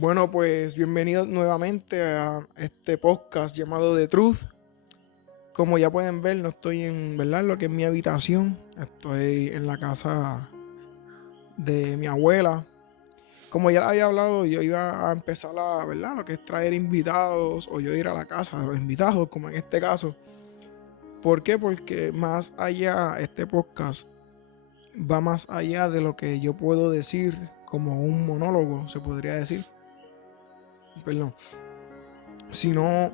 Bueno, pues bienvenidos nuevamente a este podcast llamado The Truth. Como ya pueden ver, no estoy en, ¿verdad?, lo que es mi habitación. Estoy en la casa de mi abuela. Como ya había hablado, yo iba a empezar ¿verdad?, lo que es traer invitados o yo ir a la casa de los invitados, como en este caso. ¿Por qué? Porque más allá, este podcast va más allá de lo que yo puedo decir como un monólogo, se podría decir. Perdón. Sino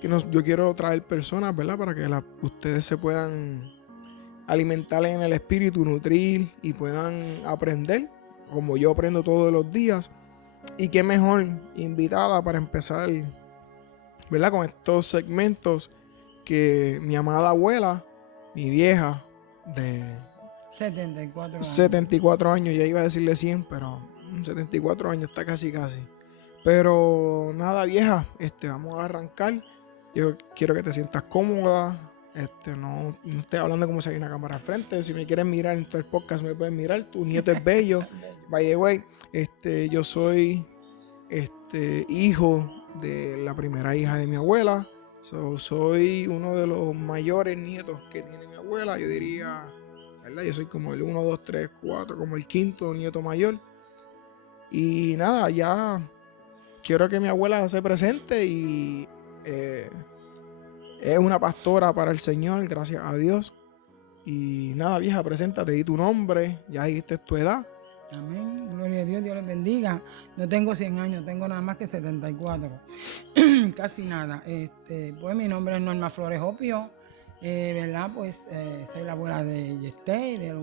que yo quiero traer personas, ¿verdad? Para que ustedes se puedan alimentar en el espíritu, nutrir y puedan aprender, como yo aprendo todos los días. Y qué mejor invitada para empezar, ¿verdad?, con estos segmentos que mi amada abuela, mi vieja de 74 años. 74 años, ya iba a decirle 100, pero 74 años está casi. Pero nada, vieja, vamos a arrancar. Yo quiero que te sientas cómoda. No estoy hablando como si hay una cámara al frente. Si me quieres mirar en todo el podcast, me puedes mirar. Tu nieto es bello. By the way, yo soy hijo de la primera hija de mi abuela. Soy uno de los mayores nietos que tiene mi abuela. Yo diría, ¿verdad? Yo soy como el 1, 2, 3, 4, como el quinto nieto mayor. Y nada, ya quiero que mi abuela se presente y es una pastora para el Señor, gracias a Dios. Y nada, vieja, preséntate, di tu nombre, ya dijiste tu edad. Amén. Gloria a Dios, Dios les bendiga. No tengo 100 años, tengo nada más que 74. Casi nada. Pues mi nombre es Norma Flores Opio. ¿Verdad? Pues soy la abuela de Yesté.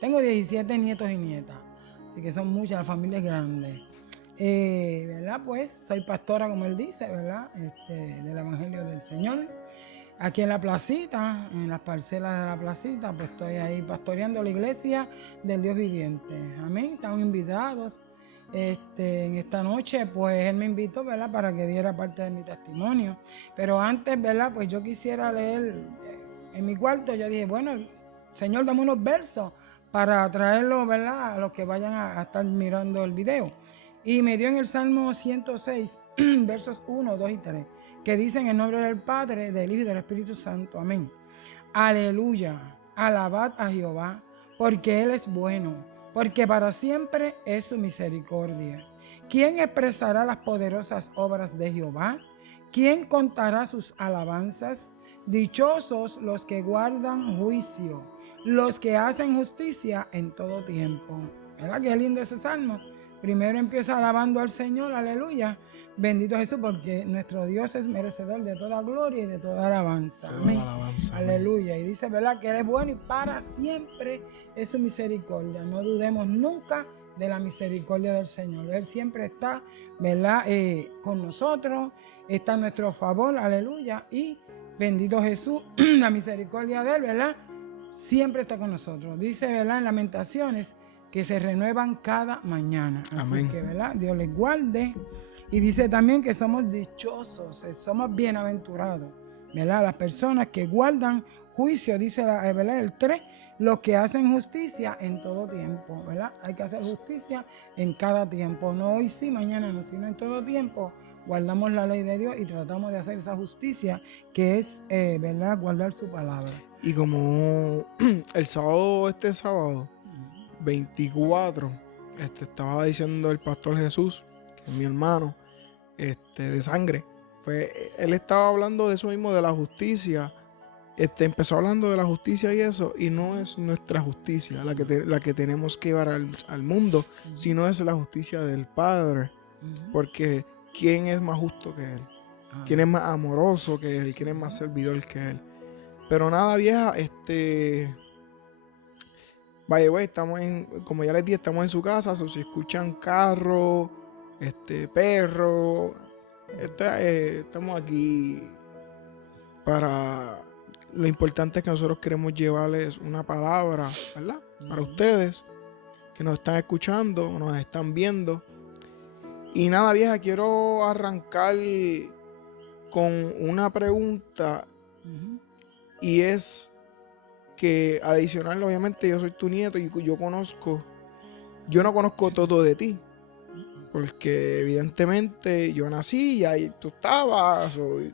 Tengo 17 nietos y nietas. Así que son muchas, la familia es grande. ¿Verdad? Pues soy pastora, como él dice, ¿verdad? Del Evangelio del Señor. Aquí en la placita, en las parcelas de la placita, pues estoy ahí pastoreando la iglesia del Dios viviente. Amén. Estamos invitados. En esta noche, pues él me invitó, ¿verdad?, para que diera parte de mi testimonio. Pero antes, ¿verdad?, pues yo quisiera leer en mi cuarto. Yo dije, bueno, Señor, dame unos versos para traerlo, ¿verdad?, a los que vayan a estar mirando el video. Y me dio en el Salmo 106, versos 1, 2 y 3, que dicen en nombre del Padre, del Hijo y del Espíritu Santo. Amén. Aleluya. Alabad a Jehová, porque Él es bueno, porque para siempre es su misericordia. ¿Quién expresará las poderosas obras de Jehová? ¿Quién contará sus alabanzas? Dichosos los que guardan juicio, los que hacen justicia en todo tiempo. ¿Verdad qué lindo ese salmo? Primero empieza alabando al Señor, aleluya. Bendito Jesús, porque nuestro Dios es merecedor de toda gloria y de toda alabanza. Amén. Aleluya. Y dice, ¿verdad?, que Él es bueno y para siempre es su misericordia. No dudemos nunca de la misericordia del Señor. Él siempre está, ¿verdad?, con nosotros, está a nuestro favor, aleluya. Y bendito Jesús, la misericordia de Él, ¿verdad?, siempre está con nosotros. Dice, ¿verdad?, en Lamentaciones, que se renuevan cada mañana. Así Amén. Que, ¿verdad?, Dios les guarde. Y dice también que somos dichosos, somos bienaventurados, ¿verdad?, las personas que guardan juicio, dice ¿verdad?, el 3, los que hacen justicia en todo tiempo, ¿verdad? Hay que hacer justicia en cada tiempo, no hoy sí, mañana no, sino en todo tiempo. Guardamos la ley de Dios y tratamos de hacer esa justicia que es, ¿verdad?, guardar su palabra. Y como el sábado 24, estaba diciendo el pastor Jesús, que es mi hermano, de sangre, él estaba hablando de eso mismo, de la justicia. Empezó hablando de la justicia y eso, y no es nuestra justicia la que tenemos que llevar al mundo, sino es la justicia del Padre. Porque ¿quién es más justo que Él? ¿Quién es más amoroso que Él? ¿Quién es más servidor que Él? Pero nada, vieja, by the way, como ya les dije, estamos en su casa. Si escuchan carro, perro, estamos aquí para... Lo importante es que nosotros queremos llevarles una palabra, ¿verdad?, para ustedes que nos están escuchando, nos están viendo. Y nada, vieja, quiero arrancar con una pregunta. Y es que, adicional, obviamente yo soy tu nieto y yo no conozco todo de ti. porque evidentemente yo nací y ahí tú estabas. Yo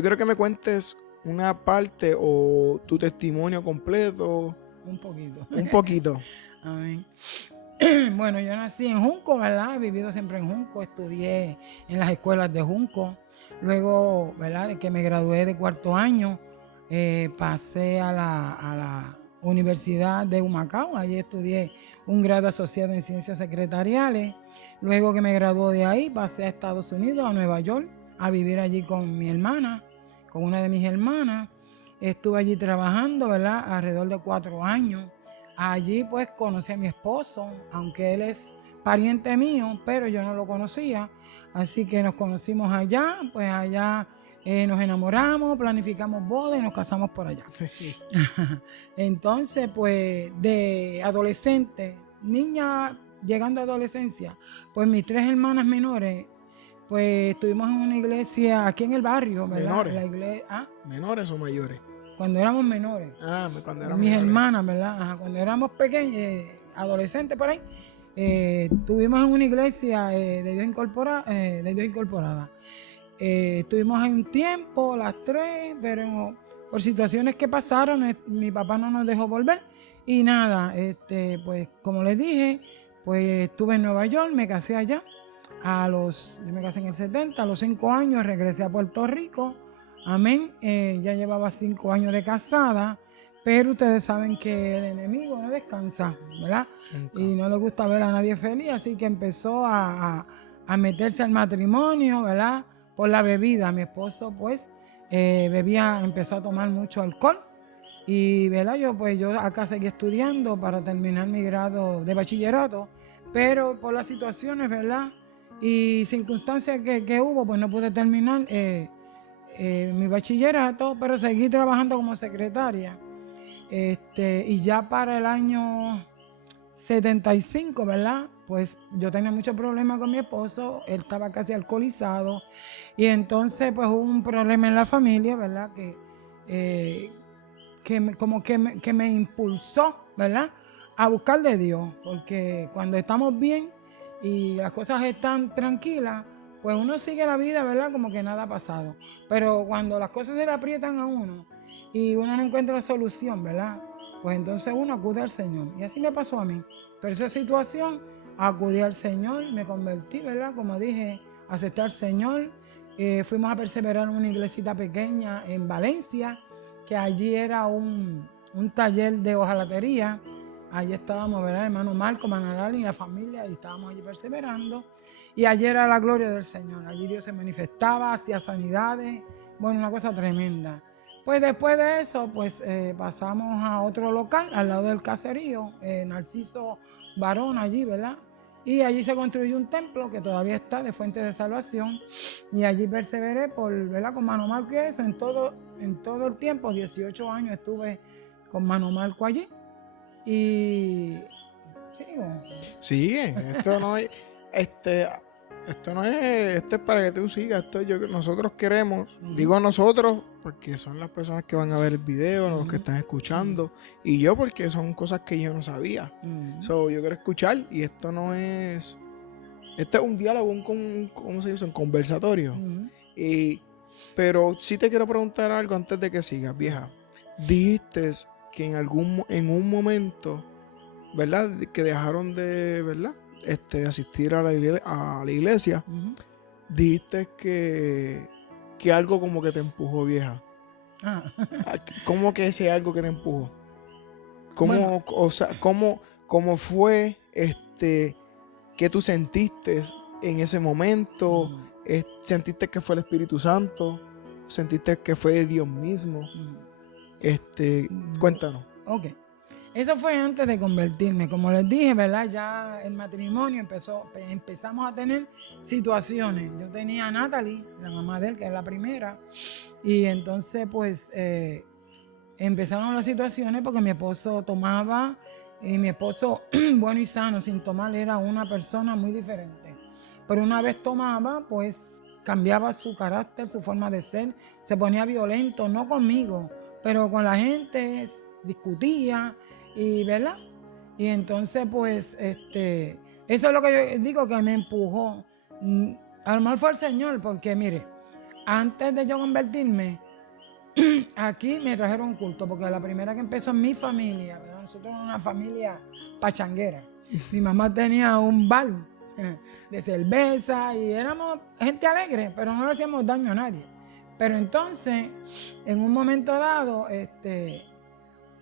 quiero que me cuentes una parte o tu testimonio completo. Un poquito. Un poquito. Amén. Bueno, yo nací en Junco, ¿verdad? He vivido siempre en Junco, estudié en las escuelas de Junco. Luego, ¿verdad? De que me gradué de cuarto año, pasé a la Universidad de Humacao. Allí estudié un grado asociado en ciencias secretariales. Luego que me gradué de ahí, pasé a Estados Unidos, a Nueva York, a vivir allí con mi hermana, con una de mis hermanas. Estuve allí trabajando, ¿verdad? Alrededor de 4 años. Allí pues conocí a mi esposo, aunque él es pariente mío, pero yo no lo conocía. Así que nos conocimos allá, pues allá nos enamoramos, planificamos boda y nos casamos por allá. Entonces, pues de adolescente, niña llegando a adolescencia, pues mis 3 hermanas menores, pues estuvimos en una iglesia aquí en el barrio, ¿verdad? ¿Menores? La iglesia, ¿Menores o mayores? Cuando éramos menores. Cuando eran Mis menores. hermanas, ¿verdad? Ajá, cuando éramos pequeños, adolescentes por ahí, estuvimos en una iglesia de Dios Incorporada. Estuvimos en un tiempo, las 3, pero por situaciones que pasaron, mi papá no nos dejó volver. Y nada, pues como les dije, pues estuve en Nueva York, me casé allá. Yo me casé en el 70, a los 5 años regresé a Puerto Rico. Amén. Ya llevaba 5 años de casada, pero ustedes saben que el enemigo no descansa, ¿verdad? Nunca. Y no le gusta ver a nadie feliz, así que empezó a meterse al matrimonio, ¿verdad? Por la bebida. Mi esposo, pues, empezó a tomar mucho alcohol. Y, ¿verdad? Yo acá seguí estudiando para terminar mi grado de bachillerato, pero por las situaciones, ¿verdad? Y circunstancias que hubo, pues no pude terminar mi bachillerato, pero seguí trabajando como secretaria. Y ya para el año 75, ¿verdad? Pues yo tenía muchos problemas con mi esposo, él estaba casi alcoholizado, y entonces pues hubo un problema en la familia, ¿verdad? Que me impulsó, ¿verdad? A buscar de Dios, porque cuando estamos bien y las cosas están tranquilas, pues uno sigue la vida, ¿verdad? Como que nada ha pasado. Pero cuando las cosas se le aprietan a uno y uno no encuentra solución, ¿verdad? Pues entonces uno acude al Señor. Y así me pasó a mí. Pero esa situación, acudí al Señor, me convertí, ¿verdad? Como dije, acepté al Señor. Fuimos a perseverar en una iglesita pequeña en Valencia, que allí era un taller de hojalatería. Allí estábamos, ¿verdad? Hermano Marco, Manalal y la familia, y estábamos allí perseverando. Y allí era la gloria del Señor. Allí Dios se manifestaba, hacía sanidades. Bueno, una cosa tremenda. Pues después de eso, pues pasamos a otro local, al lado del caserío, Narciso Barón, allí, ¿verdad? Y allí se construyó un templo que todavía está de Fuente de Salvación. Y allí perseveré ¿verdad? Con Mano Marco y eso, en todo el tiempo, 18 años estuve con Mano Marco allí. Y sigo. Sigue, esto es para que tú sigas. Nosotros queremos, digo nosotros, porque son las personas que van a ver el video, los que están escuchando, y yo porque son cosas que yo no sabía. Yo quiero escuchar, y esto es un diálogo, ¿cómo se dice? Un conversatorio. Pero sí te quiero preguntar algo antes de que sigas, vieja. Dijiste que en un momento, ¿verdad? Que dejaron de, ¿verdad? De asistir a la iglesia. Dijiste que algo como que te empujó, vieja. ¿Cómo que ese algo que te empujó? Bueno. O sea, ¿cómo fue que tú sentiste en ese momento? ¿Sentiste que fue el Espíritu Santo? ¿Sentiste que fue Dios mismo? Cuéntanos. Ok. Eso fue antes de convertirme. Como les dije, ¿verdad? Ya el matrimonio empezamos a tener situaciones. Yo tenía a Natalie, la mamá de él, que es la primera. Y entonces, pues, empezaron las situaciones porque mi esposo tomaba. Y mi esposo, bueno y sano, sin tomar, era una persona muy diferente. Pero una vez tomaba, pues, cambiaba su carácter, su forma de ser. Se ponía violento, no conmigo, pero con la gente, discutía. Y, ¿verdad? Y entonces, pues, eso es lo que yo digo que me empujó. A lo mejor fue el Señor, porque mire, antes de yo convertirme, aquí me trajeron un culto, porque la primera que empezó en mi familia, ¿verdad? Nosotros somos una familia pachanguera. Mi mamá tenía un bar de cerveza y éramos gente alegre, pero no le hacíamos daño a nadie. Pero entonces, en un momento dado,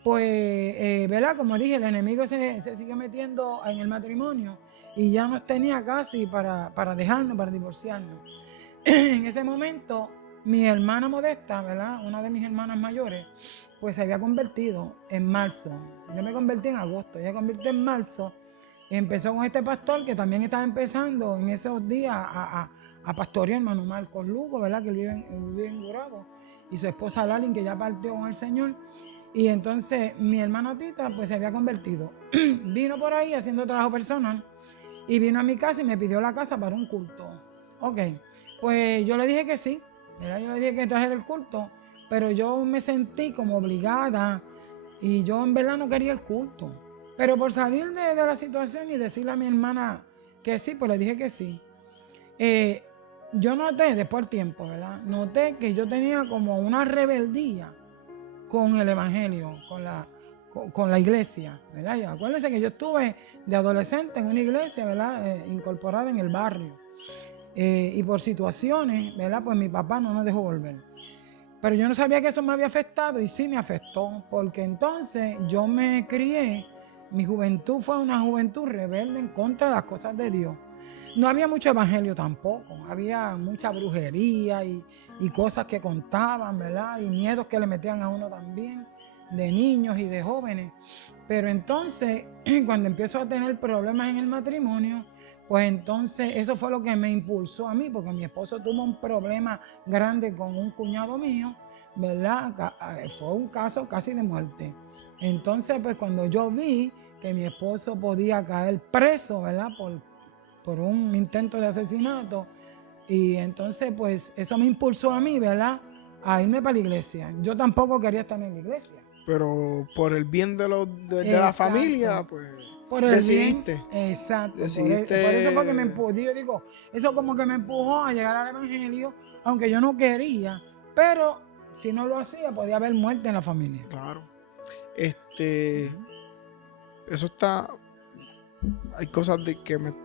pues, ¿verdad? Como dije, el enemigo se siguió metiendo en el matrimonio y ya nos tenía casi para dejarnos, para divorciarnos. En ese momento, mi hermana Modesta, ¿verdad? Una de mis hermanas mayores, pues se había convertido en marzo. Yo me convertí en agosto, ella se convirtió en marzo. Empezó con este pastor que también estaba empezando en esos días a pastorear, hermano Marcos Lugo, ¿verdad? Que él vive en Gurabo. Y su esposa Lalin, que ya partió con el Señor. Y entonces mi hermana Tita, pues se había convertido. Vino por ahí haciendo trabajo personal y vino a mi casa y me pidió la casa para un culto. Ok, pues yo le dije que sí, ¿verdad? Yo le dije que trajera el culto, pero yo me sentí como obligada y yo en verdad no quería el culto. Pero por salir de la situación y decirle a mi hermana que sí, pues le dije que sí. Yo noté, después del tiempo, ¿verdad? Noté que yo tenía como una rebeldía con el evangelio, con la iglesia, ¿verdad? Y acuérdense que yo estuve de adolescente en una iglesia, ¿verdad? Incorporada en el barrio. Y por situaciones, ¿verdad? Pues mi papá no nos dejó volver. Pero yo no sabía que eso me había afectado y sí me afectó, porque entonces yo me crié, mi juventud fue una juventud rebelde en contra de las cosas de Dios. No había mucho evangelio tampoco, había mucha brujería y cosas que contaban, ¿verdad? Y miedos que le metían a uno también, de niños y de jóvenes. Pero entonces, cuando empiezo a tener problemas en el matrimonio, pues entonces eso fue lo que me impulsó a mí, porque mi esposo tuvo un problema grande con un cuñado mío, ¿verdad? Fue un caso casi de muerte. Entonces, pues cuando yo vi que mi esposo podía caer preso, ¿verdad? Por un intento de asesinato, y entonces pues eso me impulsó a mí, ¿verdad? A irme para la iglesia. Yo tampoco quería estar en la iglesia. Pero por el bien de la familia, pues Por el decidiste. bien, exacto. Por Decidiste. eso fue que me empujó. Yo digo, eso como que me empujó a llegar al evangelio, aunque yo no quería, pero si no lo hacía, podía haber muerte en la familia. Claro. Eso está. Hay cosas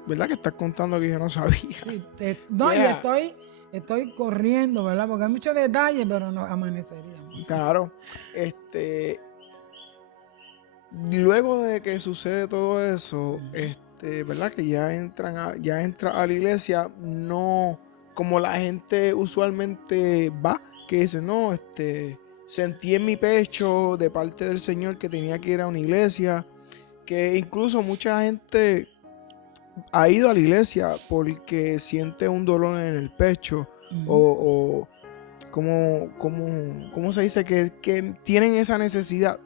¿verdad? Que estás contando que yo no sabía. Sí, no, Yeah. y estoy corriendo, ¿verdad? Porque hay muchos detalles, pero no amanecería. Claro. Luego de que sucede todo eso, ¿verdad? Que ya entra a la iglesia, no como la gente usualmente va, que dice, no, sentí en mi pecho de parte del Señor que tenía que ir a una iglesia, que incluso mucha gente ha ido a la iglesia porque siente un dolor en el pecho o ¿cómo se dice? Que tienen esa necesidad.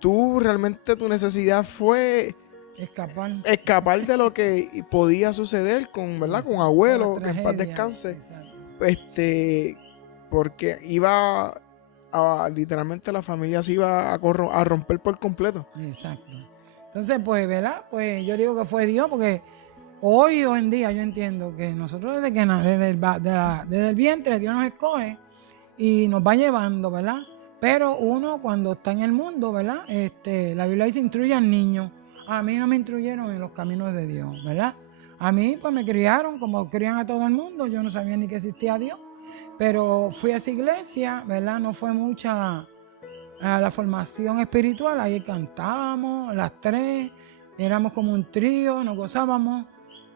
Tú realmente tu necesidad fue escapar de lo que podía suceder con, ¿verdad? Con abuelo, que en paz descanse. Porque iba literalmente la familia se iba a romper por completo. Exacto. Entonces, pues, ¿verdad? Pues yo digo que fue Dios, porque hoy en día yo entiendo que nosotros desde el vientre Dios nos escoge y nos va llevando, ¿verdad? Pero uno cuando está en el mundo, ¿verdad? La Biblia dice, instruye al niño. A mí no me instruyeron en los caminos de Dios, ¿verdad? A mí pues me criaron como crían a todo el mundo. Yo no sabía ni que existía Dios. Pero fui a esa iglesia, ¿verdad? No fue mucha a la formación espiritual. Ahí cantábamos las tres. Éramos como un trío, nos gozábamos.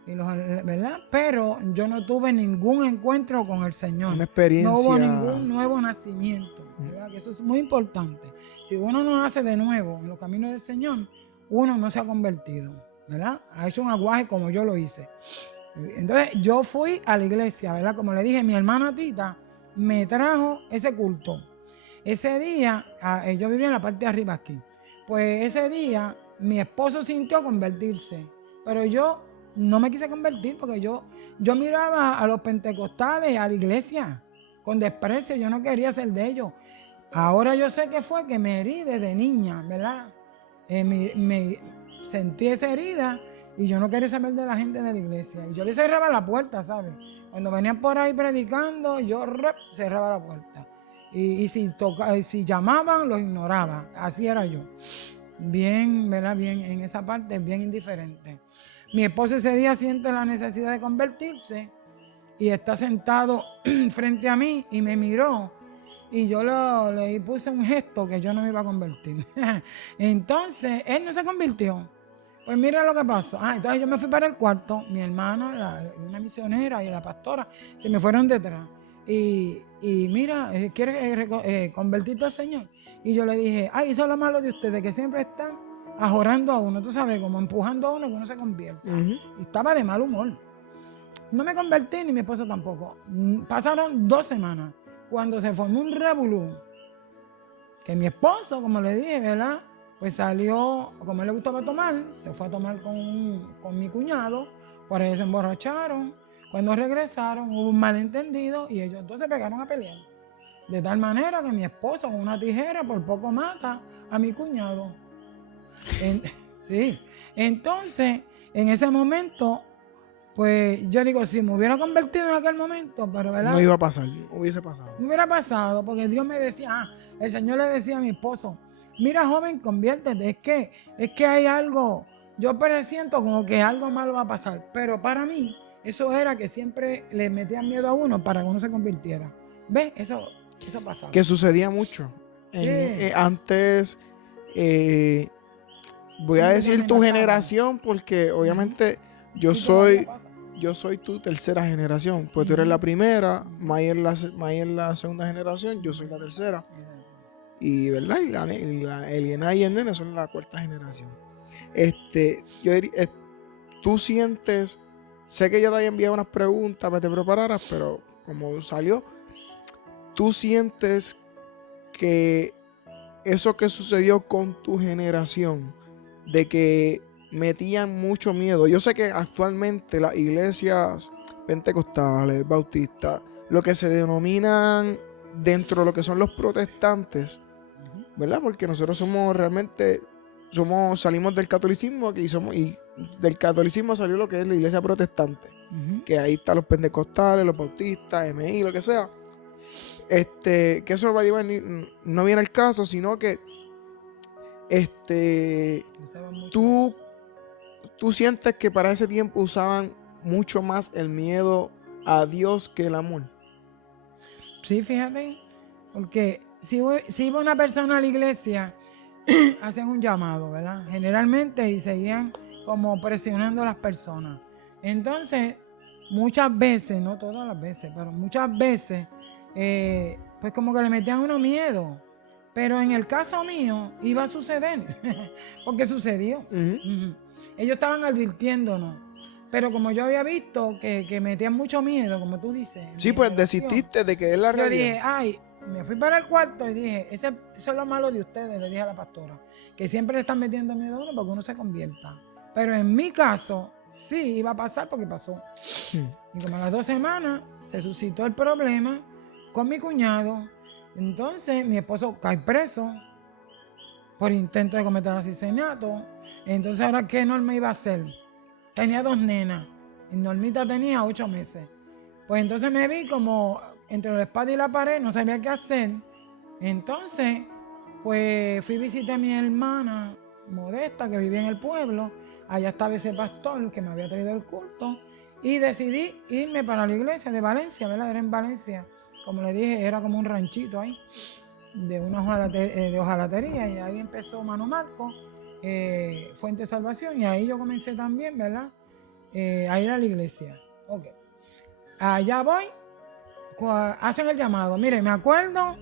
¿Verdad? Pero yo no tuve ningún encuentro con el Señor. Una experiencia. No hubo ningún nuevo nacimiento, ¿verdad? Que eso es muy importante. Si uno no nace de nuevo en los caminos del Señor, uno no se ha convertido, ¿verdad? Ha hecho un aguaje como yo lo hice. Entonces yo fui a la iglesia, ¿verdad? Como le dije, mi hermana Tita me trajo ese culto. Ese día, yo vivía en la parte de arriba aquí. Pues ese día mi esposo sintió convertirse, pero yo no me quise convertir porque yo miraba a los pentecostales, a la iglesia, con desprecio. Yo no quería ser de ellos. Ahora yo sé que fue que me herí desde niña, ¿verdad? sentí esa herida y yo no quería saber de la gente de la iglesia. Y yo le cerraba la puerta, ¿sabes? Cuando venían por ahí predicando, yo cerraba la puerta. Y si llamaban, los ignoraba. Así era yo. Bien, ¿verdad? Bien, en esa parte, bien indiferente. Mi esposo ese día siente la necesidad de convertirse y está sentado frente a mí y me miró. Y yo le puse un gesto que yo no me iba a convertir. Entonces, él no se convirtió. Pues mira lo que pasó. Entonces yo me fui para el cuarto. Mi hermana, una misionera y la pastora, se me fueron detrás. Y mira, ¿quieres convertirte al Señor? Y yo le dije, eso es lo malo de ustedes, que siempre están ajorando a uno, tú sabes, como empujando a uno que uno se convierta. Y estaba de mal humor. No me convertí, ni mi esposo tampoco. Pasaron 2 semanas cuando se formó un revolú. Que mi esposo, como le dije, ¿verdad? Pues salió, como a él le gustaba tomar, se fue a tomar con mi cuñado, por ahí se emborracharon. Cuando regresaron hubo un malentendido y ellos entonces pegaron a pelear. De tal manera que mi esposo con una tijera por poco mata a mi cuñado. Sí. Entonces, en ese momento, pues yo digo, si me hubiera convertido en aquel momento, pero ¿verdad? No iba a pasar, no hubiese pasado. No hubiera pasado, porque Dios me decía, el Señor le decía a mi esposo, mira joven, conviértete, es que hay algo, yo presiento como que algo malo va a pasar, pero para mí eso era que siempre le metían miedo a uno para que uno se convirtiera. ¿Ves? Eso pasaba. Que sucedía mucho. Sí. Antes, voy a decir tu generación, porque obviamente yo soy tu tercera generación, pues tú eres la primera, May es la segunda generación, yo soy la tercera. Y verdad, Eliana y el nene son la cuarta generación. Yo diría, tú sientes, sé que yo te había enviado unas preguntas para que te prepararas, pero como salió, tú sientes que eso que sucedió con tu generación, de que metían mucho miedo. Yo sé que actualmente las iglesias pentecostales, bautistas, lo que se denominan dentro de lo que son los protestantes, ¿verdad? Porque nosotros salimos del catolicismo y del catolicismo salió lo que es la iglesia protestante, que ahí están los pentecostales, los bautistas, MI, lo que sea. Que eso no viene al caso, sino que tú sientes que para ese tiempo usaban mucho más el miedo a Dios que el amor. Sí, fíjate, porque si iba una persona a la iglesia, hacen un llamado, ¿verdad? Generalmente, y seguían como presionando a las personas. Entonces, muchas veces, no todas las veces, pero muchas veces, pues como que le metían uno miedo. Pero en el caso mío, iba a suceder, porque sucedió. Ellos estaban advirtiéndonos. Pero como yo había visto que metían mucho miedo, como tú dices. Sí, pues desististe de que es la realidad. Yo dije, me fui para el cuarto y dije, eso es lo malo de ustedes, le dije a la pastora, que siempre le están metiendo miedo a uno porque uno se convierta. Pero en mi caso, sí iba a pasar porque pasó. Y como a las 2 semanas se suscitó el problema con mi cuñado. Entonces mi esposo cae preso por intento de cometer asesinato. Entonces, ¿ahora qué Norma iba a hacer? Tenía 2 nenas y Normita tenía 8 meses. Pues entonces me vi como entre la espada y la pared, no sabía qué hacer. Entonces, pues fui a visitar a mi hermana Modesta, que vivía en el pueblo. Allá estaba ese pastor que me había traído el culto. Y decidí irme para la iglesia de Valencia, ¿verdad? Era en Valencia. Como le dije, era como un ranchito ahí, de hojalatería. Y ahí empezó Mano Marco, Fuente de Salvación. Y ahí yo comencé también, ¿verdad? A ir a la iglesia. Ok. Allá voy. Hacen el llamado. Mire, me acuerdo,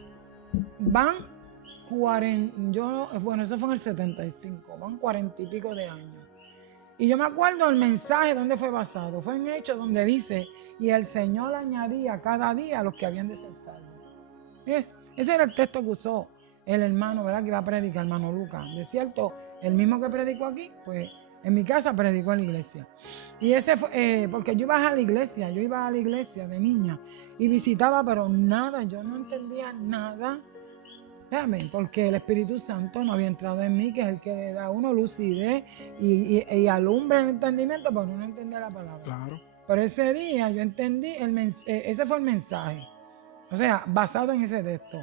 van 40, eso fue en el 75, van 40 y pico de años. Y yo me acuerdo el mensaje donde fue basado. Fue en Hechos donde dice, y el Señor añadía cada día a los que habían de ser salvos. Ese era el texto que usó el hermano, ¿verdad? Que iba a predicar, hermano Lucas. De cierto, el mismo que predicó aquí, pues en mi casa predicó en la iglesia. Y ese fue, porque yo iba a la iglesia de niña y visitaba, pero nada, yo no entendía nada ¿saben? Porque el Espíritu Santo no había entrado en mí, que es el que le da a uno lucidez y alumbra el entendimiento, pero uno entiende la palabra. Claro. Pero ese día yo entendí, ese fue el mensaje. O sea, basado en ese texto.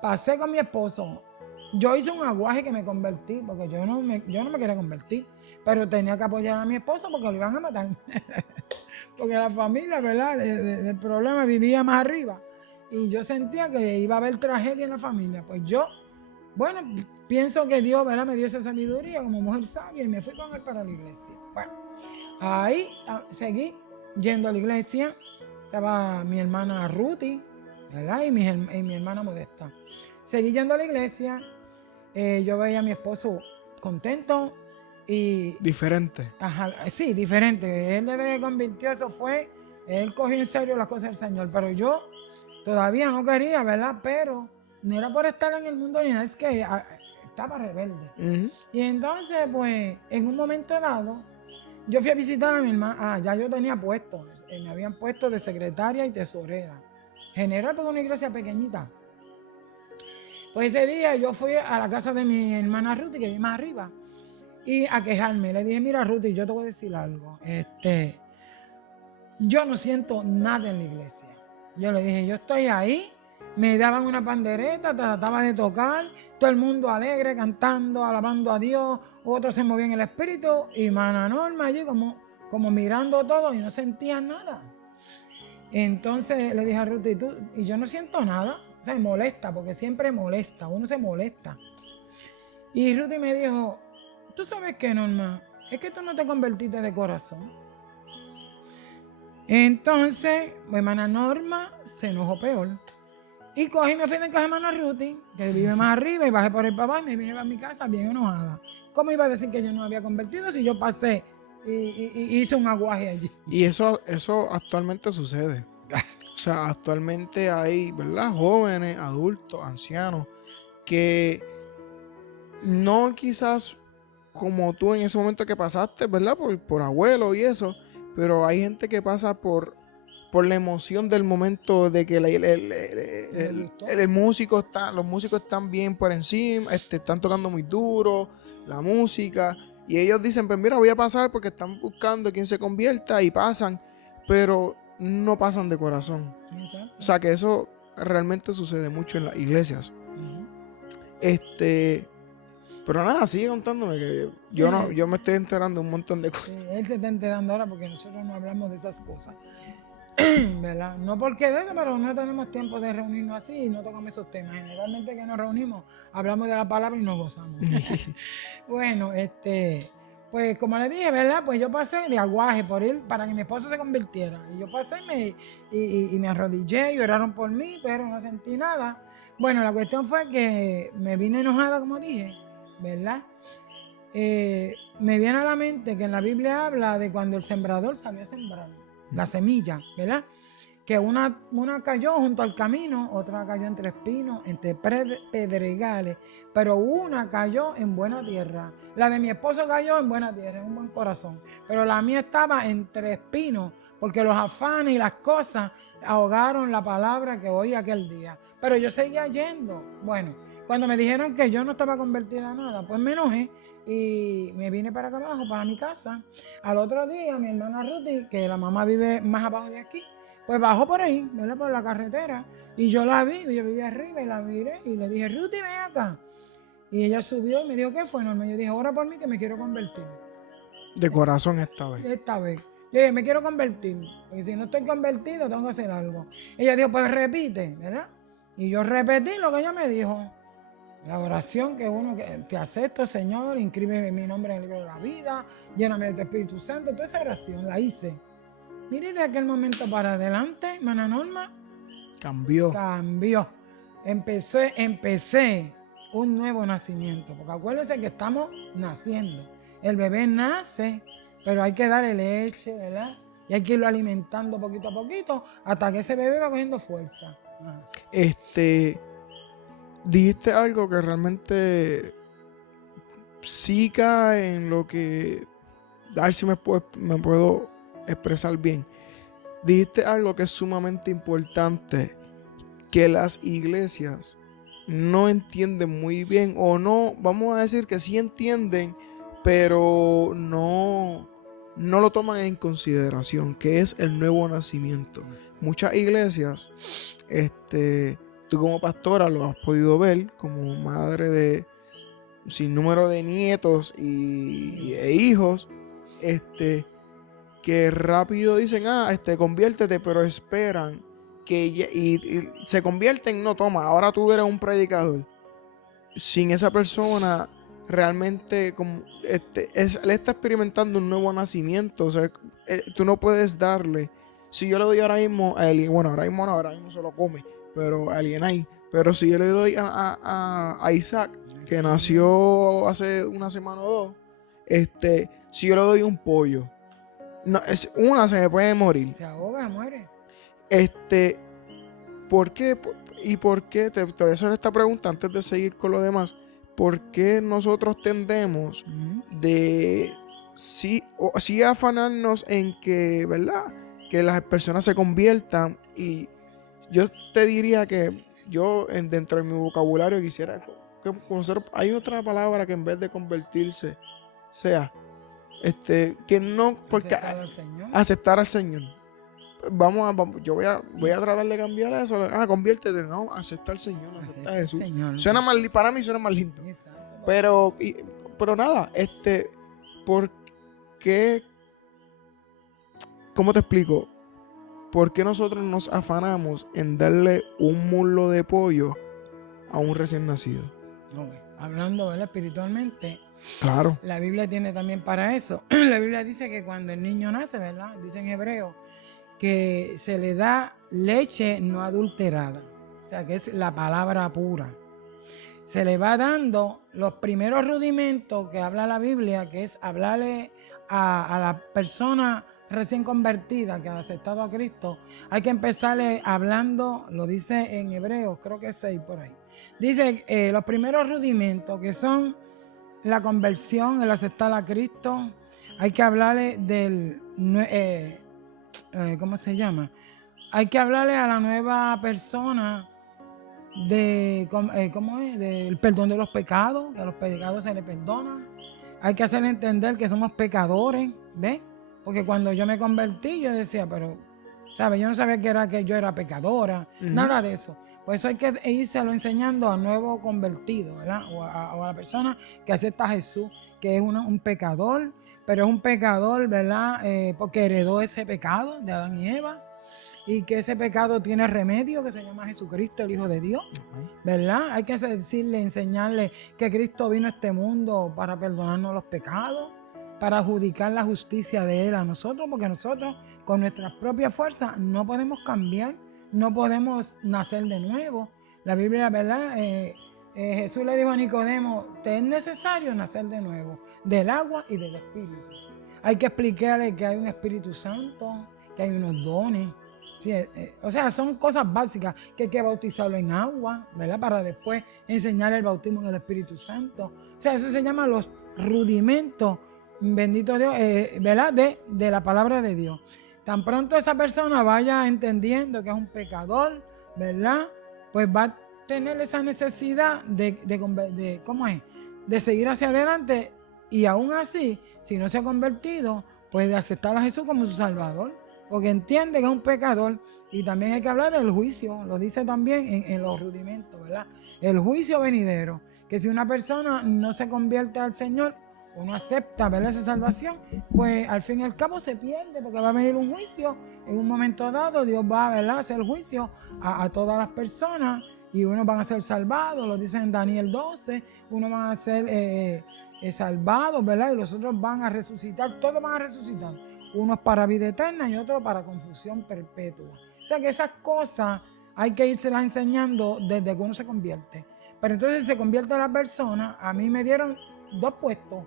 Pasé con mi esposo. Yo hice un aguaje que me convertí, porque yo no me quería convertir. Pero tenía que apoyar a mi esposo porque lo iban a matar. Porque la familia, ¿verdad? Del problema vivía más arriba. Y yo sentía que iba a haber tragedia en la familia. Pues yo, bueno, pienso que Dios, ¿verdad? Me dio esa sabiduría como mujer sabia y me fui con él para la iglesia. Bueno, ahí seguí yendo a la iglesia. Estaba mi hermana Ruthie, ¿verdad? Y mi hermana Modesta. Seguí yendo a la iglesia. Yo veía a mi esposo contento y... Diferente. Ajá, sí, diferente. Él desde que convirtió, él cogió en serio las cosas del Señor, pero yo todavía no quería, ¿verdad? Pero no era por estar en el mundo ni nada, es que estaba rebelde. Uh-huh. Y entonces, pues, en un momento dado, yo fui a visitar a mi hermana. Ya yo tenía puestos, me habían puesto de secretaria y tesorera. General, porque una iglesia pequeñita. Pues ese día yo fui a la casa de mi hermana Ruthie, que vive más arriba, y a quejarme. Le dije, mira Ruthie, yo te voy a decir algo. Yo no siento nada en la iglesia. Yo le dije, yo estoy ahí, me daban una pandereta, trataba de tocar, todo el mundo alegre, cantando, alabando a Dios, otros se movían en el espíritu, y hermana Norma allí como mirando todo y no sentía nada. Entonces le dije a Ruthie, y yo no siento nada. O sea, molesta, porque siempre molesta, uno se molesta. Y Ruthie me dijo, ¿tú sabes qué, Norma? Es que tú no te convertiste de corazón. Entonces, mi hermana Norma se enojó peor. Y cogí y me fui de casa de hermana Ruthie, que vive más arriba, y bajé por el papá y me vine a mi casa bien enojada. ¿Cómo iba a decir que yo no había convertido si yo pasé y hice un aguaje allí? Y eso actualmente sucede. O sea, actualmente hay, ¿verdad? Jóvenes, adultos, ancianos, que no quizás como tú en ese momento que pasaste, ¿verdad? Por abuelo y eso, pero hay gente que pasa por la emoción del momento de que el músico los músicos están bien por encima, están tocando muy duro, la música, y ellos dicen, pues mira, voy a pasar porque están buscando quien se convierta y pasan, pero no pasan de corazón. Exacto. O sea que eso realmente sucede mucho en las iglesias. Pero nada, sigue contándome que yo me estoy enterando de un montón de cosas. Sí, él se está enterando ahora porque nosotros no hablamos de esas cosas. ¿Verdad? No porque de eso, pero no tenemos tiempo de reunirnos así y no tocamos esos temas. Generalmente que nos reunimos, hablamos de la palabra y nos gozamos. Bueno, pues como le dije, ¿verdad? Pues yo pasé de aguaje por ir para que mi esposo se convirtiera. Y yo pasé y me arrodillé, lloraron por mí, pero no sentí nada. Bueno, la cuestión fue que me vine enojada, como dije, ¿verdad? Me viene a la mente que en la Biblia habla de cuando el sembrador salió a sembrar la semilla, ¿verdad? Que una cayó junto al camino, otra cayó entre espinos, entre pedregales, pero una cayó en buena tierra. La de mi esposo cayó en buena tierra, en un buen corazón, pero la mía estaba entre espinos, porque los afanes y las cosas ahogaron la palabra que oí aquel día. Pero yo seguía yendo. Bueno, cuando me dijeron que yo no estaba convertida en nada, pues me enojé y me vine para acá abajo, para mi casa. Al otro día, mi hermana Ruthie, que la mamá vive más abajo de aquí, pues bajó por ahí, ¿verdad? Por la carretera. Y yo la vi, yo vivía arriba y la miré y le dije, Ruthie, ven acá. Y ella subió y me dijo, ¿qué fue, Norma? Yo dije, ora por mí que me quiero convertir. De corazón esta vez. Esta vez. Yo dije, me quiero convertir. Porque si no estoy convertida, tengo que hacer algo. Ella dijo, pues repite, ¿verdad? Y yo repetí lo que ella me dijo. La oración que uno, que te acepto, Señor, inscribe mi nombre en el libro de la vida, lléname de tu Espíritu Santo. Toda esa oración la hice. Mire, de aquel momento para adelante, hermana Norma, Cambió. Empecé un nuevo nacimiento. Porque acuérdense que estamos naciendo. El bebé nace, pero hay que darle leche, ¿verdad? Y hay que irlo alimentando poquito a poquito hasta que ese bebé va cogiendo fuerza. Dijiste algo que realmente sí cae en lo que... A ver si me puedo expresar bien. Dijiste algo que es sumamente importante, que las iglesias no entienden muy bien, o no, vamos a decir que sí entienden, pero no lo toman en consideración, que es el nuevo nacimiento. Muchas iglesias, tú como pastora lo has podido ver, como madre de sin número de nietos e hijos, que rápido dicen, conviértete, pero esperan y se convierten, no, toma, ahora tú eres un predicador. Sin esa persona realmente él está experimentando un nuevo nacimiento. O sea, tú no puedes darle. Si yo le doy ahora mismo a alguien, bueno, ahora mismo no, ahora mismo se lo come, pero a alguien ahí. Pero si yo le doy a Isaac, que nació hace una semana o dos, si yo le doy un pollo, no, una se me puede morir. Se ahoga, muere. ¿Por qué? ¿Y por qué? Te voy a hacer esta pregunta antes de seguir con lo demás. ¿Por qué nosotros tendemos de sí afanarnos en que, ¿verdad? Que las personas se conviertan? Y yo te diría que yo dentro de mi vocabulario quisiera que conocer, hay otra palabra que en vez de convertirse sea que no, porque aceptar al Señor. Yo voy a tratar de cambiar eso. Conviértete, no, acepta al Señor, acepta a Jesús. Suena más, para mí suena más lindo. Exacto. Pero nada, ¿por qué? ¿Cómo te explico? ¿Por qué nosotros nos afanamos en darle un muslo de pollo a un recién nacido? Okay. Hablando, ¿verdad? Espiritualmente. Claro. La Biblia tiene también para eso. La Biblia dice que cuando el niño nace, ¿verdad? Dice en hebreo que se le da leche no adulterada, o sea que es la palabra pura. Se le va dando los primeros rudimentos que habla la Biblia, que es hablarle a la persona recién convertida que ha aceptado a Cristo. Hay que empezarle hablando, lo dice en Hebreos, creo que es 6 por ahí. Dice los primeros rudimentos que son la conversión, el aceptar a Cristo. Hay que hablarle del... ¿cómo se llama? Hay que hablarle a la nueva persona ¿cómo es? Del perdón de los pecados, que a los pecados se le perdonan. Hay que hacerle entender que somos pecadores, ¿ves? Porque cuando yo me convertí, yo decía, pero, ¿sabes? Yo no sabía que yo era pecadora, nada de eso. Por eso hay que lo enseñando al nuevo convertido, ¿verdad? O a la persona que acepta a Jesús, que es un pecador, pero es un pecador, ¿verdad? Porque heredó ese pecado de Adán y Eva, y que ese pecado tiene remedio, que se llama Jesucristo, el Hijo de Dios, ¿verdad? Hay que decirle, enseñarle que Cristo vino a este mundo para perdonarnos los pecados, para adjudicar la justicia de Él a nosotros, porque nosotros con nuestras propias fuerzas no podemos cambiar, no podemos nacer de nuevo. La Biblia, ¿verdad? Jesús le dijo a Nicodemo, te es necesario nacer de nuevo, del agua y del Espíritu. Hay que explicarle que hay un Espíritu Santo, que hay unos dones. Sí, o sea, son cosas básicas, que hay que bautizarlo en agua, ¿verdad? Para después enseñarle el bautismo en el Espíritu Santo. O sea, eso se llama los rudimentos, bendito Dios, ¿verdad? De la palabra de Dios. Tan pronto esa persona vaya entendiendo que es un pecador, ¿verdad? Pues va a tener esa necesidad ¿cómo es? De seguir hacia adelante, y aún así, si no se ha convertido, pues de aceptar a Jesús como su Salvador, porque entiende que es un pecador. Y también hay que hablar del juicio, lo dice también en los rudimentos, ¿verdad? El juicio venidero, que si una persona no se convierte al Señor o no acepta, ¿verdad?, esa salvación, pues al fin y al cabo se pierde, porque va a venir un juicio. En un momento dado Dios va, ¿verdad?, a hacer juicio a todas las personas, y unos van a ser salvados, lo dice en Daniel 12, unos van a ser salvados, ¿verdad?, y los otros van a resucitar, todos van a resucitar. Unos para vida eterna y otros para confusión perpetua. O sea que esas cosas hay que irselas enseñando desde que uno se convierte. Pero entonces se convierte la persona. A mí me dieron 2 puestos,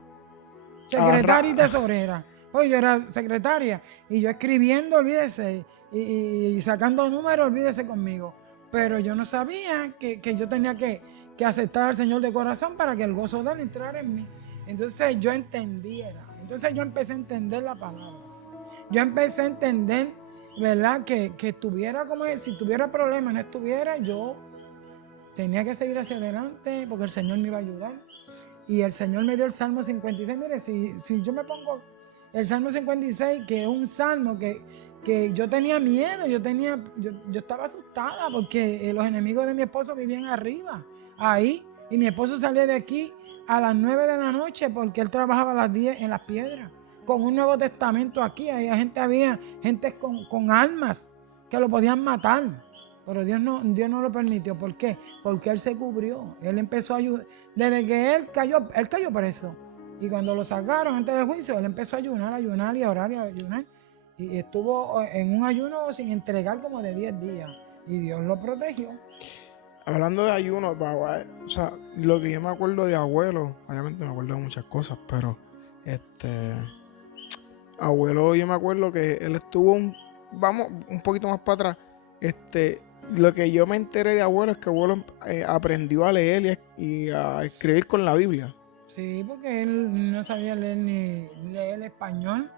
secretaria y tesorera. Pues yo era secretaria y yo escribiendo, olvídese, y sacando números, olvídese conmigo. Pero yo no sabía que yo tenía que aceptar al Señor de corazón para que el gozo de Él entrara en mí. Entonces yo entendiera. Entonces yo empecé a entender la palabra. Yo empecé a entender, ¿verdad?, que estuviera como si tuviera problemas, no estuviera, yo tenía que seguir hacia adelante porque el Señor me iba a ayudar. Y el Señor me dio el Salmo 56. Mire, si yo me pongo el Salmo 56, que es un salmo que yo tenía miedo, yo estaba asustada porque los enemigos de mi esposo vivían arriba, ahí, y mi esposo salía de aquí a las 9 de la noche porque él trabajaba a las 10 en las piedras, con un Nuevo Testamento aquí, había gente con armas que lo podían matar, pero Dios no lo permitió. ¿Por qué? Porque él se cubrió, él empezó a ayudar, desde que él cayó preso, y cuando lo sacaron antes del juicio, él empezó a ayunar y a orar y a ayunar. Y estuvo en un ayuno sin entregar como de 10 días. Y Dios lo protegió. Hablando de ayuno, o sea, lo que yo me acuerdo de abuelo, obviamente me acuerdo de muchas cosas, pero abuelo, yo me acuerdo que él estuvo un poquito más para atrás. Lo que yo me enteré de abuelo es que abuelo aprendió a leer y a escribir con la Biblia. Sí, porque él no sabía leer ni leer español.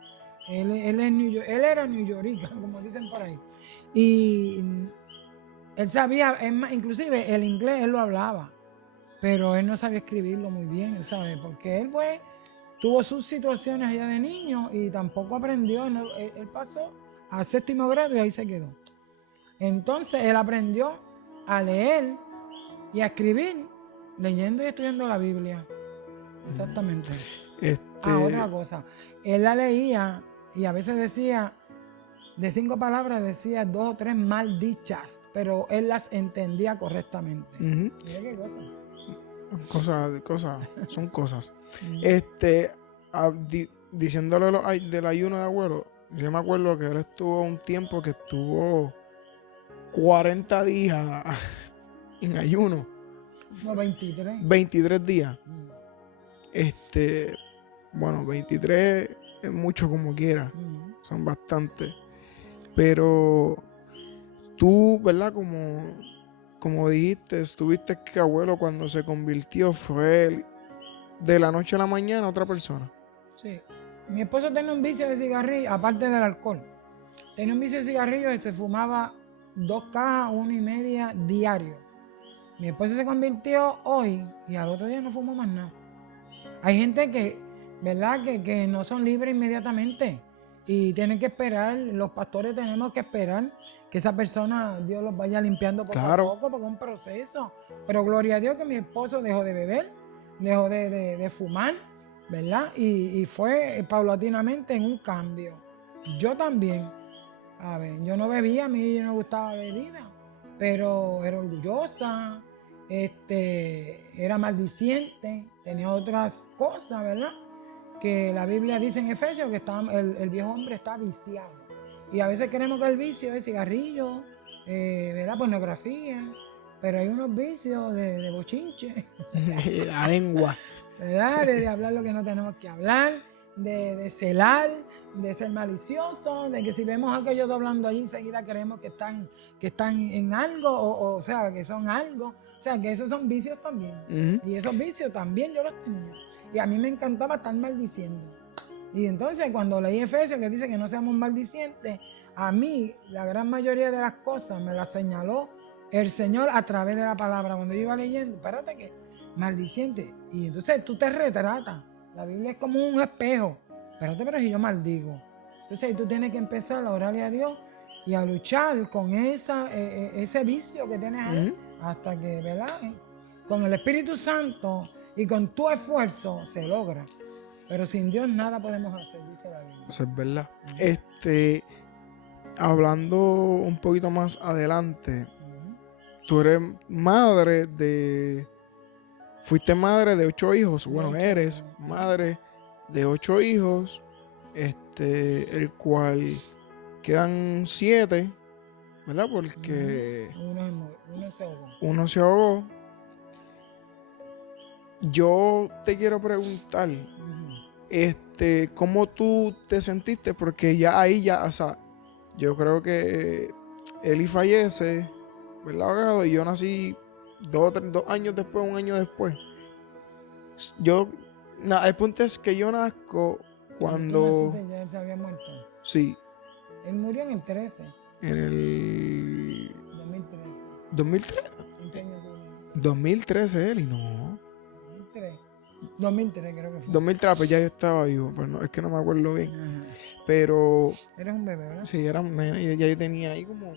Él era New York, como dicen por ahí. Y él sabía, inclusive el inglés él lo hablaba, pero él no sabía escribirlo muy bien, ¿sabes? Porque él, pues, tuvo sus situaciones allá de niño y tampoco aprendió. Él pasó a 7º grado y ahí se quedó. Entonces él aprendió a leer y a escribir leyendo y estudiando la Biblia. Exactamente. Otra cosa. Él la leía y a veces decía, de 5 palabras decía 2 o 3 mal dichas, pero él las entendía correctamente. Mira qué cosa. Son cosas. Diciéndole del ayuno de abuelo, yo me acuerdo que él estuvo un tiempo que estuvo 40 días en ayuno. No, 23. 23 días. Bueno, 23 es mucho como quiera. Son bastantes. Pero tú, ¿verdad? Como dijiste, tuviste que abuelo cuando se convirtió fue él, de la noche a la mañana otra persona. Sí. Mi esposo tenía un vicio de cigarrillo, aparte del alcohol. Tenía un vicio de cigarrillo y se fumaba 2 cajas, 1,5 diario. Mi esposo se convirtió hoy y al otro día no fumó más nada. Hay gente que, ¿verdad? Que no son libres inmediatamente y tienen que esperar. Los pastores tenemos que esperar que esa persona, Dios los vaya limpiando poco a poco, porque es un proceso. Pero gloria a Dios que mi esposo dejó de beber, dejó de fumar, ¿verdad? Y fue paulatinamente en un cambio. Yo también. A ver, yo no bebía, a mí no me gustaba la bebida, pero era orgullosa, era maldiciente, tenía otras cosas, ¿verdad? Que la Biblia dice en Efesios que el viejo hombre está viciado. Y a veces queremos que el vicio es cigarrillo, ¿verdad? Pornografía, pero hay unos vicios de bochinche. La lengua. ¿Verdad? De hablar lo que no tenemos que hablar, de celar, de ser malicioso, de que si vemos a aquellos hablando allí enseguida creemos que están en algo, o sea, que son algo. O sea, que esos son vicios también. Y esos vicios también yo los tenía. Y a mí me encantaba estar maldiciendo. Y entonces cuando leí Efesios que dice que no seamos maldicientes, a mí la gran mayoría de las cosas me las señaló el Señor a través de la palabra. Cuando yo iba leyendo, espérate que maldiciente. Y entonces tú te retratas. La Biblia es como un espejo. Espérate, pero si yo maldigo. Entonces tú tienes que empezar a orarle a Dios y a luchar con ese vicio que tienes ahí, hasta que, ¿verdad? Con el Espíritu Santo y con tu esfuerzo se logra. Pero sin Dios nada podemos hacer, dice la Biblia. Eso es verdad. Hablando un poquito más adelante, tú eres fuiste madre de 8 hijos. Bueno, eres madre de 8 hijos, el cual quedan 7, ¿verdad? Porque uno se ahogó. Yo te quiero preguntar, ¿cómo tú te sentiste? Porque ya, o sea, yo creo que Eli fallece, ¿verdad, abogado? Y yo nací 2 años después, 1 año después. El punto es que yo nazco cuando... ¿Tú naciste ya él se había muerto? Sí. Él murió en el 13. En el... 2013. 2003. 2013 él y no. 2003. 2003 creo que fue. 2003, pues ya yo estaba vivo, pues no, es que no me acuerdo bien. Ajá. Pero Eres un bebé, ¿verdad? sí, era un nene, ya yo tenía ahí como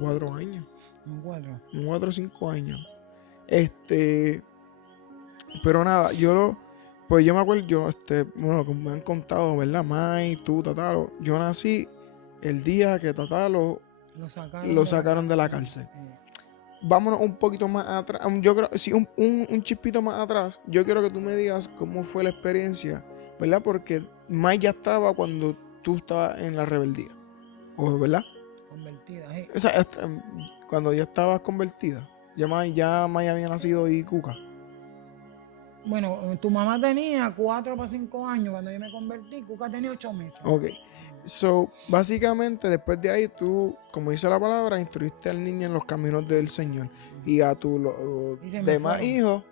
4 años. Un 4. Como 4 o 5 años. Pero nada, pues yo me acuerdo, bueno, como me han contado, ¿verdad? Mai, tú, Tatalo, yo nací el día que Tatalo lo sacaron de la cárcel. Vámonos un poquito más atrás, yo creo, sí, un chispito más atrás, yo quiero que tú me digas cómo fue la experiencia, ¿verdad? Porque Mai ya estaba cuando tú estabas en la rebeldía, ¿verdad? Convertida, sí. O sea, cuando ya estabas convertida, ya Mai había nacido y Cuca. Bueno, tu mamá tenía 4 para 5 años cuando yo me convertí. Cuca tenía 8 meses. Ok. So, básicamente, después de ahí, tú, como dice la palabra, instruiste al niño en los caminos del Señor. Y a tus demás hijos,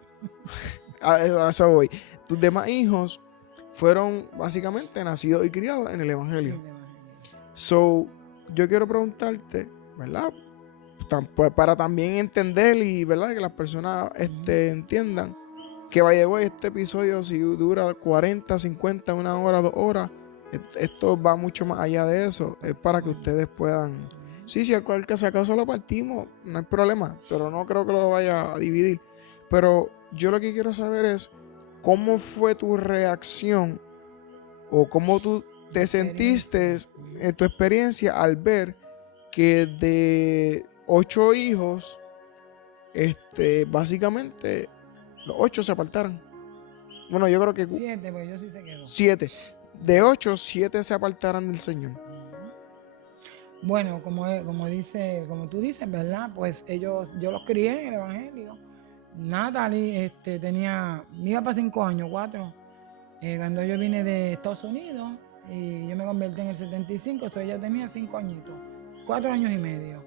a eso voy. Tus demás hijos fueron básicamente nacidos y criados en el Evangelio. So, yo quiero preguntarte, ¿verdad? Para también entender y, ¿verdad? Que las personas entiendan que vaya, güey, este episodio, si dura 40, 50, 1 hora, 2 horas, esto va mucho más allá de eso. Es para que ustedes puedan. Sí, si acaso lo partimos, no hay problema, pero no creo que lo vaya a dividir. Pero yo lo que quiero saber es cómo fue tu reacción o cómo tú te sentiste en tu experiencia al ver que de 8 hijos, básicamente los 8 se apartaron. Bueno, yo creo que 7, pues yo sí se quedó. 7. De 8, 7 se apartaron del Señor. Bueno, como tú dices, ¿verdad? Pues yo los crié en el Evangelio. Natalie me iba para 5 años, 4. Cuando yo vine de Estados Unidos y yo me convertí en el 75, ella tenía 5 añitos, 4 años y medio.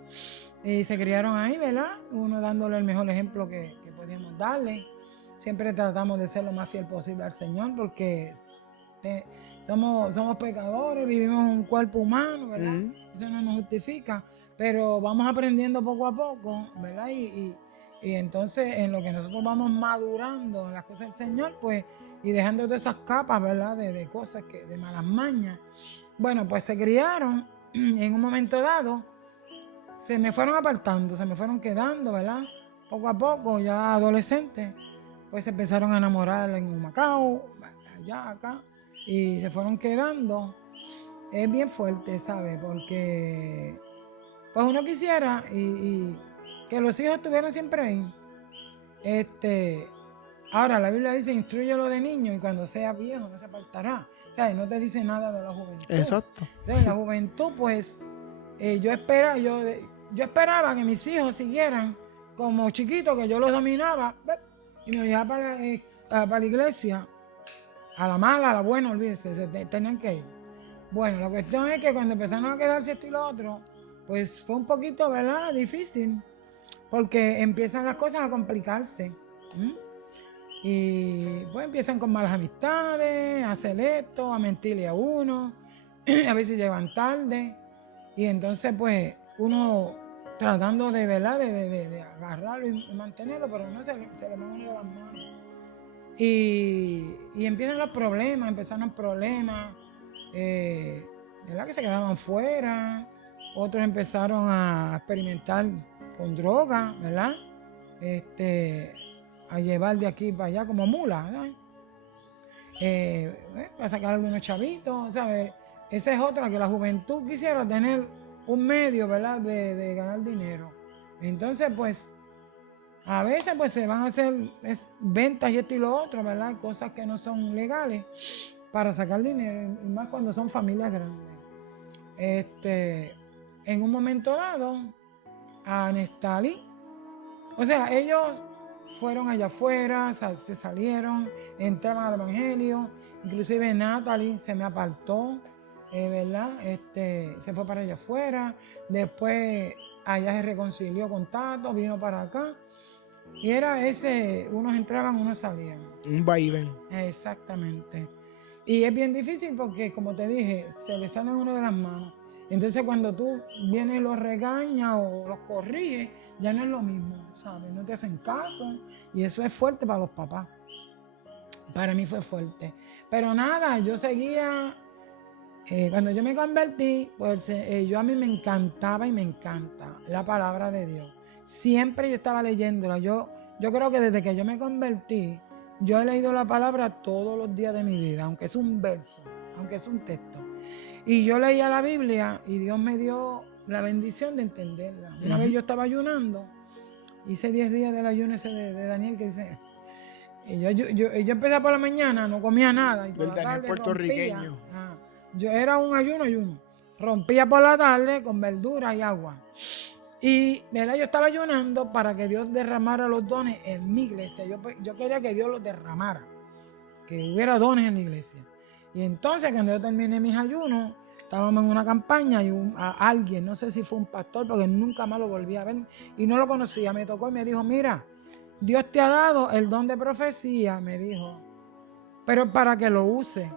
Y se criaron ahí, ¿verdad? Uno dándole el mejor ejemplo que podíamos darle. Siempre tratamos de ser lo más fiel posible al Señor porque somos pecadores, vivimos en un cuerpo humano, ¿verdad? Eso no nos justifica, pero vamos aprendiendo poco a poco, ¿verdad? Y entonces en lo que nosotros vamos madurando en las cosas del Señor, pues, y dejando todas esas capas, ¿verdad? De cosas de malas mañas. Bueno, pues se criaron en un momento dado, se me fueron apartando, se me fueron quedando, ¿verdad? Poco a poco, ya adolescentes, pues se empezaron a enamorar en Humacao, allá, acá, y se fueron quedando. Es bien fuerte, ¿sabes? Porque pues uno quisiera y que los hijos estuvieran siempre ahí. Ahora la Biblia dice, instrúyelo de niño y cuando sea viejo no se apartará. O sea, no te dice nada de la juventud. Exacto. Entonces, la juventud, pues, yo esperaba que mis hijos siguieran como chiquitos, que yo los dominaba, y me llevaba para la iglesia, a la mala, a la buena, olvídese, tenían que ir. Bueno, la cuestión es que cuando empezaron a quedarse esto y lo otro, pues fue un poquito, ¿verdad? Difícil, porque empiezan las cosas a complicarse. Y pues empiezan con malas amistades, a hacer esto, a mentirle a uno, a veces llegan tarde. Y entonces pues uno tratando de, ¿verdad? De agarrarlo y mantenerlo, pero no se le van a ir las manos. Y empiezan los problemas, empezaron problemas, ¿verdad? Que se quedaban fuera, otros empezaron a experimentar con droga, ¿verdad? A llevar de aquí para allá como mula, ¿verdad? A sacar algunos chavitos, ¿sabes? Esa es otra, que la juventud quisiera tener un medio, ¿verdad? De ganar dinero. Entonces, pues, a veces pues se van a hacer ventas y esto y lo otro, ¿verdad? Cosas que no son legales para sacar dinero, y más cuando son familias grandes. En un momento dado, a Nestali, o sea, ellos fueron allá afuera, se salieron, entraron al Evangelio, inclusive Natalie se me apartó, ¿verdad? Se fue para allá afuera, después allá se reconcilió con Tato, vino para acá, y era unos entraban, unos salían. Un vaivén. Exactamente. Y es bien difícil porque, como te dije, se le salen uno de las manos. Entonces, cuando tú vienes y los regañas o los corriges, ya no es lo mismo, ¿sabes? No te hacen caso y eso es fuerte para los papás. Para mí fue fuerte. Pero nada, yo seguía, cuando yo me convertí, pues a mí me encantaba y me encanta la palabra de Dios. Siempre yo estaba leyéndola. Yo creo que desde que yo me convertí, yo he leído la palabra todos los días de mi vida, aunque es un verso, aunque es un texto. Y yo leía la Biblia y Dios me dio la bendición de entenderla. Una vez yo estaba ayunando, hice 10 días del ayuno ese de Daniel que dice... Y yo empecé por la mañana, no comía nada. Y por Del la Daniel tarde puertorriqueño. rompía. Yo era un ayuno. Rompía por la tarde con verduras y agua. Y ¿verdad? Yo estaba ayunando para que Dios derramara los dones en mi iglesia. Yo quería que Dios los derramara, que hubiera dones en la iglesia. Y entonces cuando yo terminé mis ayunos, estábamos en una campaña y alguien, no sé si fue un pastor, porque nunca más lo volví a ver y no lo conocía, me tocó y me dijo, mira, Dios te ha dado el don de profecía, me dijo, pero para que lo use.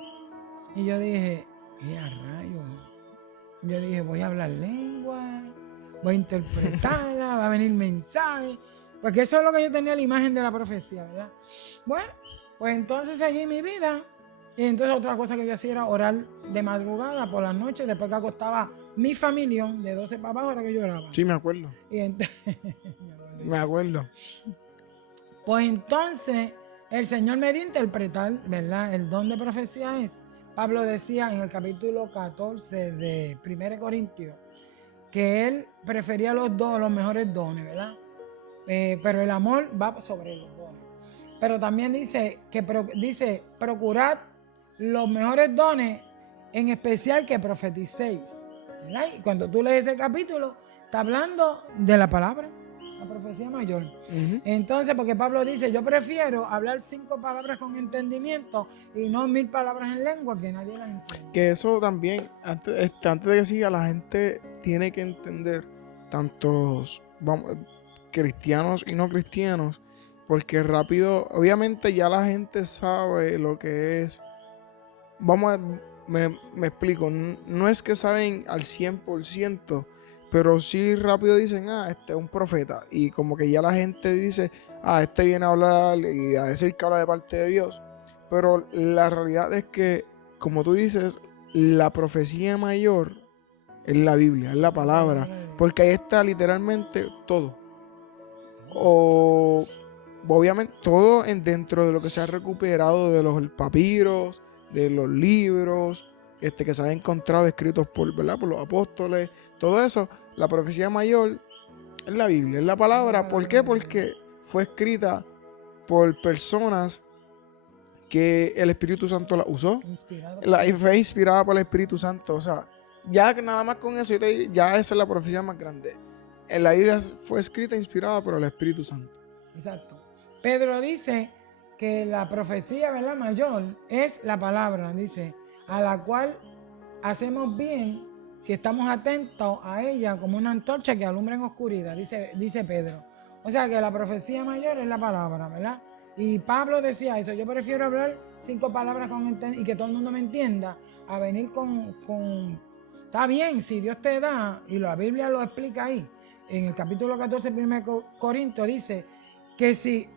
Y yo dije, a rayos. Yo dije, voy a hablar lengua, voy a interpretarla, va a venir mensaje. Porque eso es lo que yo tenía, la imagen de la profecía, ¿verdad? Bueno, pues entonces seguí mi vida. Y entonces otra cosa que yo hacía era orar de madrugada por la noche, después que acostaba mi familia de 12 papás, ahora que lloraba. Sí, me acuerdo. Y entonces, Me acuerdo. pues entonces el Señor me dio a interpretar, ¿verdad? El don de profecía es, Pablo decía en el capítulo 14 de 1 Corintios, que él prefería los mejores dones, ¿verdad? Pero el amor va sobre los dones. Pero también dice procurad los mejores dones, en especial que profeticéis, ¿verdad? Y cuando tú lees ese capítulo, está hablando de la palabra, la profecía mayor. Entonces, porque Pablo dice, yo prefiero hablar 5 palabras con entendimiento y no 1000 palabras en lengua que nadie las entiende. Que eso también, antes de que siga, la gente tiene que entender, tantos cristianos y no cristianos, porque rápido, obviamente ya la gente sabe lo que es. Me explico, no es que saben al 100%, pero sí rápido dicen, este es un profeta. Y como que ya la gente dice, este viene a hablar y a decir que habla de parte de Dios. Pero la realidad es que, como tú dices, la profecía mayor es la Biblia, es la palabra. Porque ahí está literalmente todo. Obviamente todo dentro de lo que se ha recuperado de los papiros, de los libros que se han encontrado escritos por los apóstoles, todo eso, la profecía mayor es la Biblia, es la palabra. ¿Por qué? Porque fue escrita por personas que el Espíritu Santo la usó, fue inspirada por el Espíritu Santo. O sea, ya que nada más con eso, ya esa es la profecía más grande. En la Biblia fue escrita e inspirada por el Espíritu Santo. Exacto. Pedro dice que la profecía, ¿verdad?, mayor es la palabra, dice, a la cual hacemos bien si estamos atentos a ella como una antorcha que alumbra en oscuridad, dice Pedro. O sea que la profecía mayor es la palabra, ¿verdad? Y Pablo decía eso, yo prefiero hablar 5 palabras y que todo el mundo me entienda, a venir con... Está bien, si Dios te da, y la Biblia lo explica ahí, en el capítulo 14, 1 Corintios, dice que si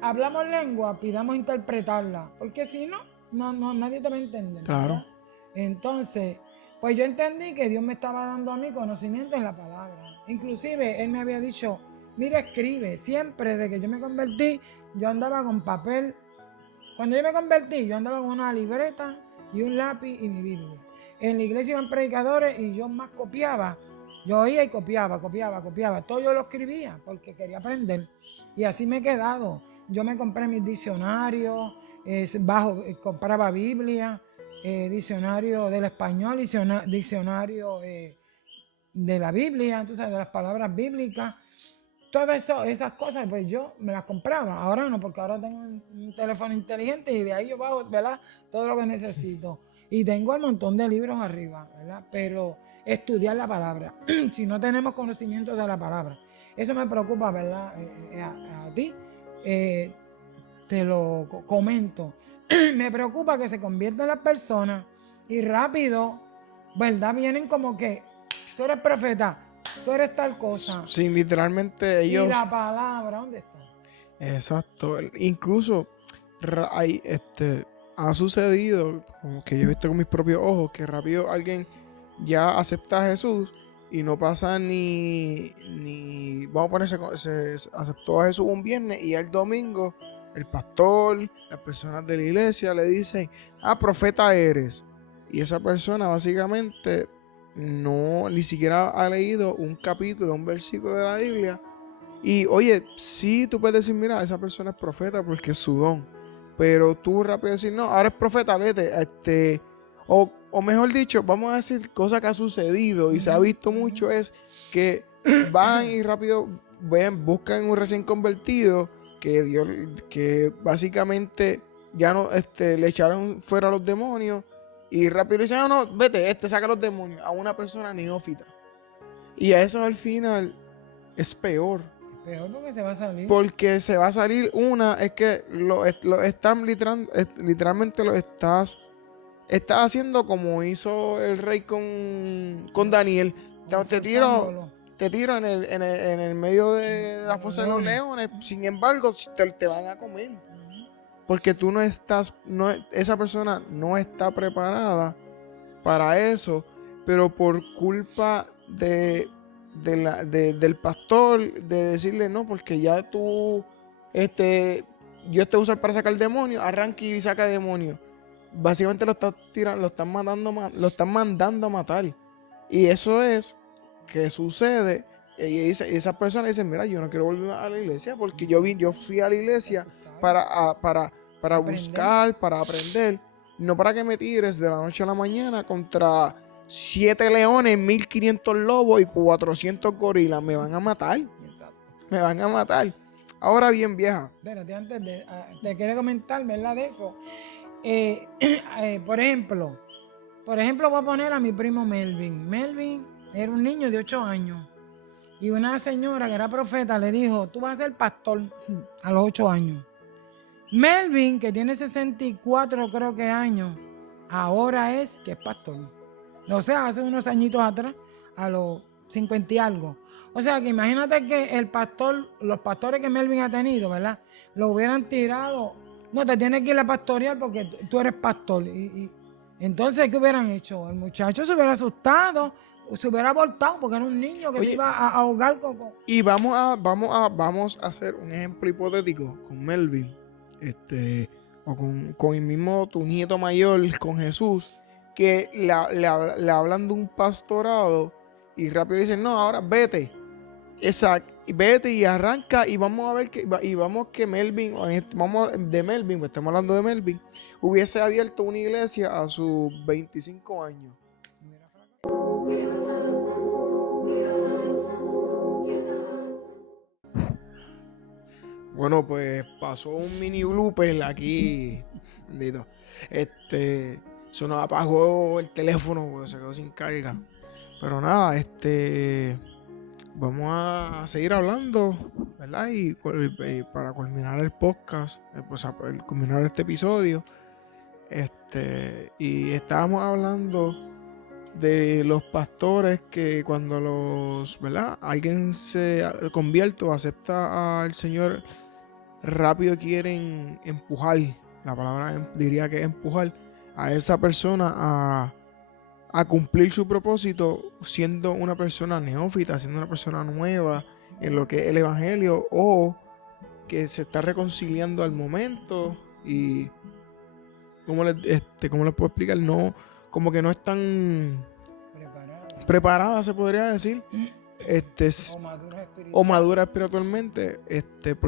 hablamos lengua, pidamos interpretarla, porque si no, nadie te va a entender. Claro. ¿Verdad? Entonces, pues yo entendí que Dios me estaba dando a mí conocimiento en la palabra. Inclusive, Él me había dicho, mira, escribe. Siempre desde que yo me convertí, yo andaba con papel. Cuando yo me convertí, yo andaba con una libreta y un lápiz y mi Biblia. En la iglesia iban predicadores y yo más copiaba. Yo oía y copiaba. Todo yo lo escribía porque quería aprender. Y así me he quedado. Yo me compré mis diccionarios, compraba Biblia, diccionario del español, diccionario de la Biblia, tú sabes, de las palabras bíblicas. Todas esas cosas, pues yo me las compraba. Ahora no, porque ahora tengo un teléfono inteligente y de ahí yo bajo, ¿verdad?, todo lo que necesito. Y tengo un montón de libros arriba, ¿verdad? Pero estudiar la palabra, si no tenemos conocimiento de la palabra, eso me preocupa, ¿verdad? A ti, te lo comento. Me preocupa que se conviertan las personas y rápido, ¿verdad? Vienen como que tú eres profeta, tú eres tal cosa. Sí, literalmente Y ellos... la palabra, ¿dónde está? Exacto. Incluso ha sucedido, como que yo he visto con mis propios ojos, que rápido alguien ya acepta a Jesús y no pasa ni vamos a ponerse, se aceptó a Jesús un viernes y el domingo el pastor, las personas de la iglesia le dicen, profeta eres. Y esa persona básicamente ni siquiera ha leído un capítulo, un versículo de la Biblia. Y oye, sí, tú puedes decir, mira, esa persona es profeta porque es su don. Pero tú rápido decir, no, ahora es profeta, vete. O mejor dicho, vamos a decir cosa que ha sucedido y se ha visto mucho es que van y rápido buscan un recién convertido que básicamente ya no le echaron fuera a los demonios y rápido le dicen, no, vete, saca los demonios a una persona neófita. Y a eso al final es peor. Peor porque se va a salir. Porque se va a salir es que lo están literalmente lo estás haciendo como hizo el rey con Daniel. Te tiro en el medio de la fosa de los leones. Sin embargo, te van a comer. Porque tú esa persona no está preparada para eso, pero por culpa del pastor, de decirle no, porque ya tú, Dios te usa para sacar demonios, arranca y saca demonios. Básicamente lo están mandando a matar. Y eso es que sucede. Y esas personas dicen, mira, yo no quiero volver a la iglesia porque yo fui a la iglesia para buscar, para aprender, no para que me tires de la noche a la mañana contra 7 leones, 1500 lobos y 400 gorilas. Me van a matar. Me van a matar. Ahora bien, vieja. Espérate, antes te quiero comentar, ¿verdad? De eso. Por ejemplo, voy a poner a mi primo Melvin. Melvin era un niño de 8 años. Y una señora que era profeta le dijo, tú vas a ser pastor a los 8 años. Melvin, que tiene 64 creo que años, ahora es pastor. O sea, hace unos añitos atrás, a los 50 y algo. O sea, que imagínate que los pastores que Melvin ha tenido, ¿verdad? Lo hubieran tirado. No, te tienes que ir a pastorear porque tú eres pastor. Entonces, ¿qué hubieran hecho? El muchacho se hubiera asustado, se hubiera voltado porque era un niño que se iba a ahogar con... Y vamos a hacer un ejemplo hipotético con Melvin, o con el mismo tu nieto mayor, con Jesús, que le hablan de un pastorado y rápido le dicen, no, ahora vete. Exacto, vete y arranca y vamos a ver que Melvin, pues estamos hablando de Melvin, hubiese abierto una iglesia a sus 25 años. Bueno, pues pasó un mini blooper aquí. Se nos apagó el teléfono porque se quedó sin carga. Pero nada, vamos a seguir hablando, ¿verdad? Y para culminar el podcast, pues culminar este episodio, y estábamos hablando de los pastores que cuando ¿verdad? Alguien se convierte o acepta al Señor, rápido quieren empujar, la palabra diría que empujar a esa persona a cumplir su propósito siendo una persona neófita, siendo una persona nueva en lo que es el evangelio, o que se está reconciliando al momento y ¿cómo les puedo explicar? No, como que no están preparada, se podría decir, o madura espiritualmente,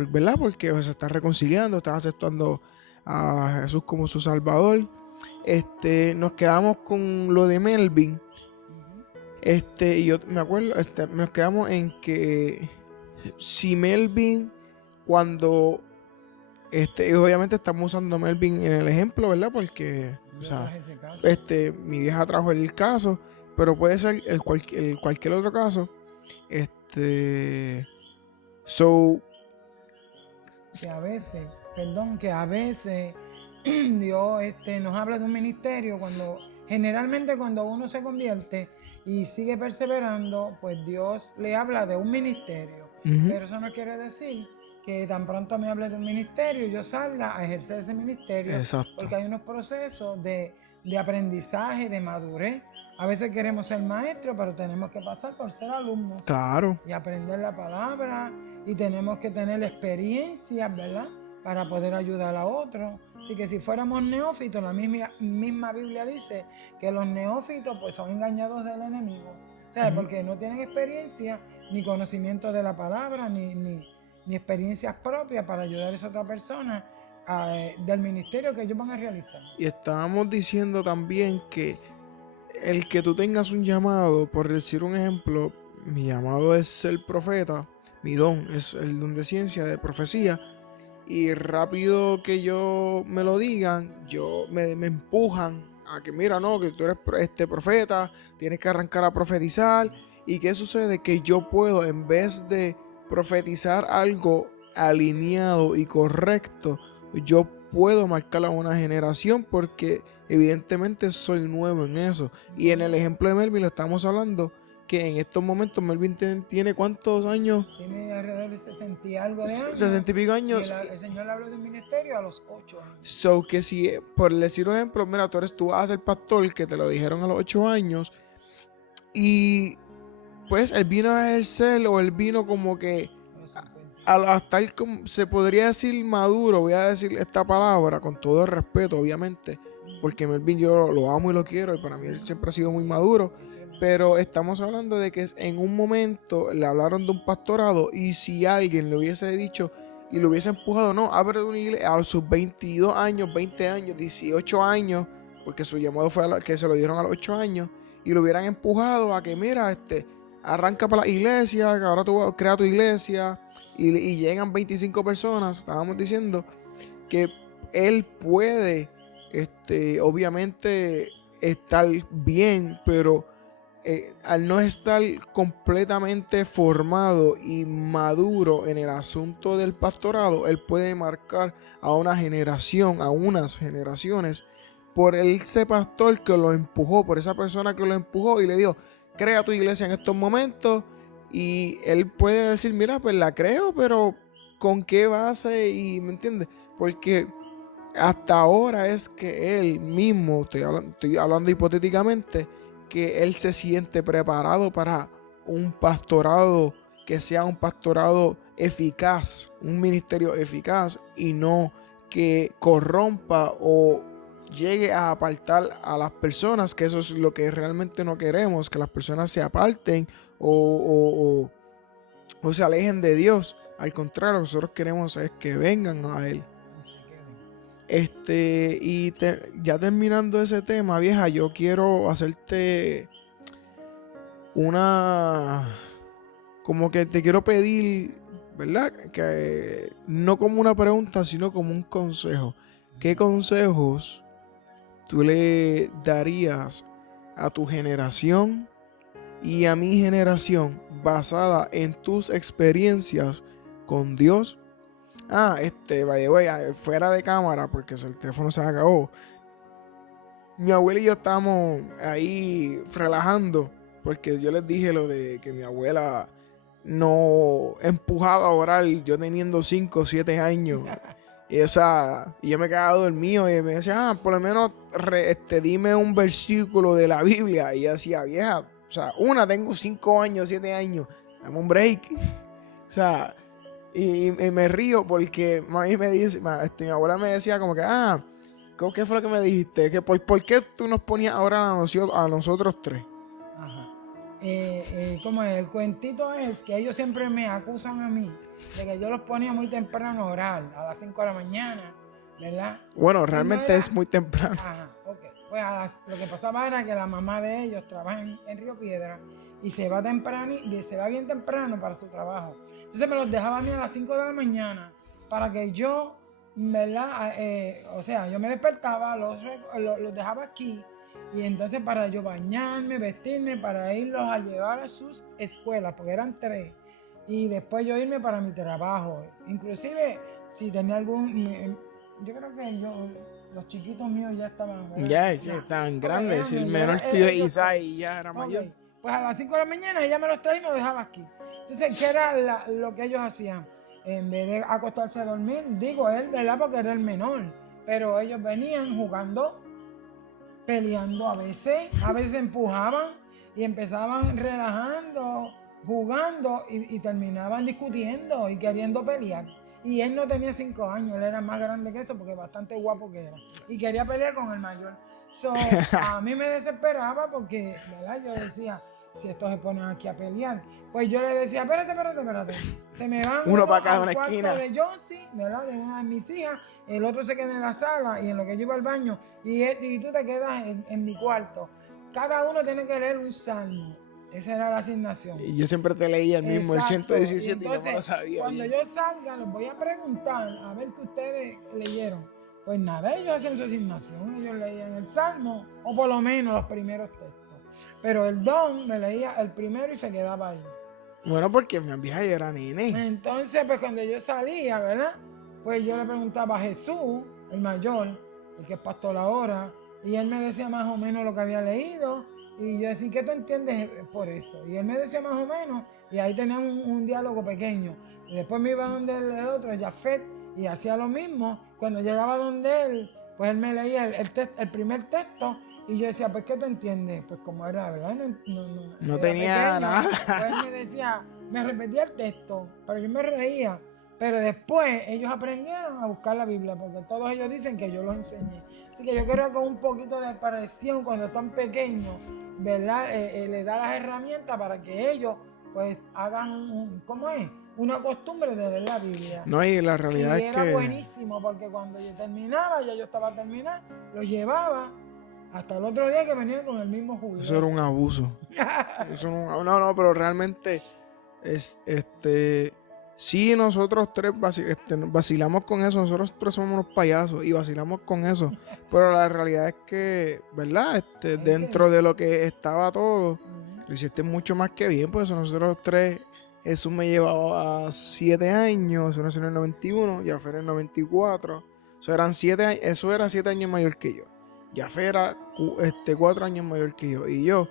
¿verdad? Porque se está reconciliando, está aceptando a Jesús como su Salvador. Nos quedamos con lo de Melvin. Y yo me acuerdo, nos quedamos en que si Melvin, cuando y obviamente estamos usando a Melvin en el ejemplo, ¿verdad? Porque mi vieja trajo el caso, pero puede ser cualquier otro caso. Que a veces Dios nos habla de un ministerio cuando Generalmente cuando uno se convierte y sigue perseverando, pues Dios le habla de un ministerio. Pero eso no quiere decir que tan pronto me hable de un ministerio, yo salga a ejercer ese ministerio, Exacto. porque hay unos procesos de aprendizaje, de madurez. A veces queremos ser maestros, pero tenemos que pasar por ser alumnos. Claro. Y aprender la palabra, y tenemos que tener experiencia, ¿verdad? Para poder ayudar a otros. Así que si fuéramos neófitos, la misma Biblia dice que los neófitos pues son engañados del enemigo. ¿Sabes? Porque no tienen experiencia, ni conocimiento de la palabra, ni experiencias propias para ayudar a esa otra persona del ministerio que ellos van a realizar. Y estábamos diciendo también que el que tú tengas un llamado, por decir un ejemplo, mi llamado es ser profeta, mi don es el don de ciencia, de profecía, y rápido que yo me lo digan, me empujan a que mira, no, que tú eres profeta, tienes que arrancar a profetizar. ¿Y qué sucede? Que yo puedo, en vez de profetizar algo alineado y correcto, yo puedo marcar a una generación porque evidentemente soy nuevo en eso. Y en el ejemplo de Melvin lo estamos hablando que en estos momentos Melvin tiene ¿cuántos años? Tiene alrededor de 60 y algo de años. 60 y pico años. Y el Señor le habló de un ministerio a los 8 años. So que si, por decir un ejemplo, mira, tú vas a ser pastor, que te lo dijeron a los 8 años, y pues él vino a ejercer, o él vino como que a estar como, se podría decir maduro, voy a decir esta palabra con todo el respeto, obviamente, porque Melvin yo lo amo y lo quiero, y para mí él siempre ha sido muy maduro, pero estamos hablando de que en un momento le hablaron de un pastorado, y si alguien le hubiese dicho y lo hubiese empujado, no, abre una iglesia a sus 22 años, 20 años, 18 años, porque su llamado fue que se lo dieron a los 8 años, y lo hubieran empujado a que mira, arranca para la iglesia, que ahora tú crea tu iglesia, y llegan 25 personas, estábamos diciendo que él puede, obviamente, estar bien, pero al no estar completamente formado y maduro en el asunto del pastorado, él puede marcar a una generación, a unas generaciones, por ese pastor que lo empujó, por esa persona que lo empujó y le dijo, crea tu iglesia en estos momentos. Y él puede decir, mira, pues la creo, pero ¿con qué base? Y ¿me entiendes? Porque hasta ahora es que él mismo, estoy hablando hipotéticamente, que él se siente preparado para un pastorado que sea un pastorado eficaz, un ministerio eficaz, y no que corrompa o llegue a apartar a las personas, que eso es lo que realmente no queremos, que las personas se aparten o se alejen de Dios. Al contrario, lo que nosotros queremos es que vengan a Él. Ya terminando ese tema, vieja, yo quiero hacerte como que te quiero pedir, ¿verdad? Que no como una pregunta, sino como un consejo. ¿Qué consejos tú le darías a tu generación y a mi generación basada en tus experiencias con Dios? Vaya, fuera de cámara, porque el teléfono se acabó. Mi abuela y yo estábamos ahí relajando, porque yo les dije lo de que mi abuela no empujaba a orar, yo teniendo 5 o 7 años. Y yo me quedaba dormido y me decía, por lo menos dime un versículo de la Biblia. Y yo decía, vieja, o sea, tengo 5 años, 7 años, dame un break. O sea, y me río porque mami me dice, mi abuela me decía como que, ¿qué fue lo que me dijiste? Que ¿por qué tú nos ponías ahora a nosotros tres? Ajá. Como el cuentito es que ellos siempre me acusan a mí de que yo los ponía muy temprano a orar, a las 5 de la mañana, ¿verdad? Bueno, realmente es muy temprano. Ajá, ok. Pues lo que pasaba era que la mamá de ellos trabaja en Río Piedra y se va bien temprano para su trabajo. Entonces me los dejaba a mí a las 5 de la mañana para que yo, ¿verdad? O sea, yo me despertaba, los dejaba aquí. Y entonces para yo bañarme, vestirme, para irlos a llevar a sus escuelas, porque eran 3. Y después yo irme para mi trabajo. Inclusive, si tenía yo creo que los chiquitos míos ya estaban, ¿verdad? Ya, que estaban grandes. eran El niños, menor tuyo de Isaí ya era Ok, mayor. pues a las 5 de la mañana ella me los traía y me los dejaba aquí. Entonces, ¿qué era lo que ellos hacían? En vez de acostarse a dormir, digo él, ¿verdad? Porque era el menor. Pero ellos venían jugando, peleando a veces empujaban y empezaban relajando, jugando y terminaban discutiendo y queriendo pelear. Y él no tenía 5 años, él era más grande que eso porque bastante guapo que era. Y quería pelear con el mayor. So, a mí me desesperaba porque, ¿verdad? Yo decía, si estos se ponen aquí a pelear, pues yo le decía, espérate. Se me van Uno para cada al una cuarto esquina. de Josie, ¿verdad? De una de mis hijas, el otro se queda en la sala y en lo que yo iba al baño y tú te quedas en mi cuarto. Cada uno tiene que leer un salmo. Esa era la asignación. Y yo siempre te leía el mismo, Exacto. el Y 117, y no me lo entonces, sabía cuando bien. yo salga, les voy a preguntar a ver qué ustedes leyeron. Pues nada, ellos hacen su asignación, ellos leían el salmo, o por lo menos los primeros textos. Pero el don me leía el primero y se quedaba ahí. Bueno, porque mi vieja ya era nene. Entonces, pues cuando yo salía, ¿verdad? Pues yo le preguntaba a Jesús, el mayor, el que es pastor ahora, y él me decía más o menos lo que había leído, y yo decía, ¿qué tú entiendes por eso? Y él me decía más o menos, y ahí teníamos un diálogo pequeño. Y después me iba donde el otro, Jafet, y hacía lo mismo. Cuando llegaba donde él, pues él me leía el primer texto, y yo decía, pues, ¿qué tú entiendes? Pues como era, ¿verdad? No Era tenía pequeño, nada. pues él me decía, me repetía el texto, pero yo me reía. Pero después ellos aprendieron a buscar la Biblia, porque todos ellos dicen que yo los enseñé. Así que yo creo que un poquito de presión cuando están pequeños, ¿verdad? Les da las herramientas para que ellos, pues, hagan, ¿cómo es? Una costumbre de leer la Biblia. No, y la realidad Y es era que buenísimo, porque cuando yo terminaba, ya yo estaba terminando, lo llevaba hasta el otro día que venían con el mismo juguete. eso era un abuso. No, pero realmente sí, nosotros tres vacilamos con eso. Nosotros tres somos unos payasos y vacilamos con eso. Pero la realidad es que, ¿verdad? Dentro de lo que estaba todo, lo hiciste mucho más que bien. Pues nosotros tres, Jesús me llevaba a 7 años, eso nació en el 91, Jaffer en el 94. Eso era 7 años mayor que yo. Jaffer era 4 años mayor que yo. Y yo,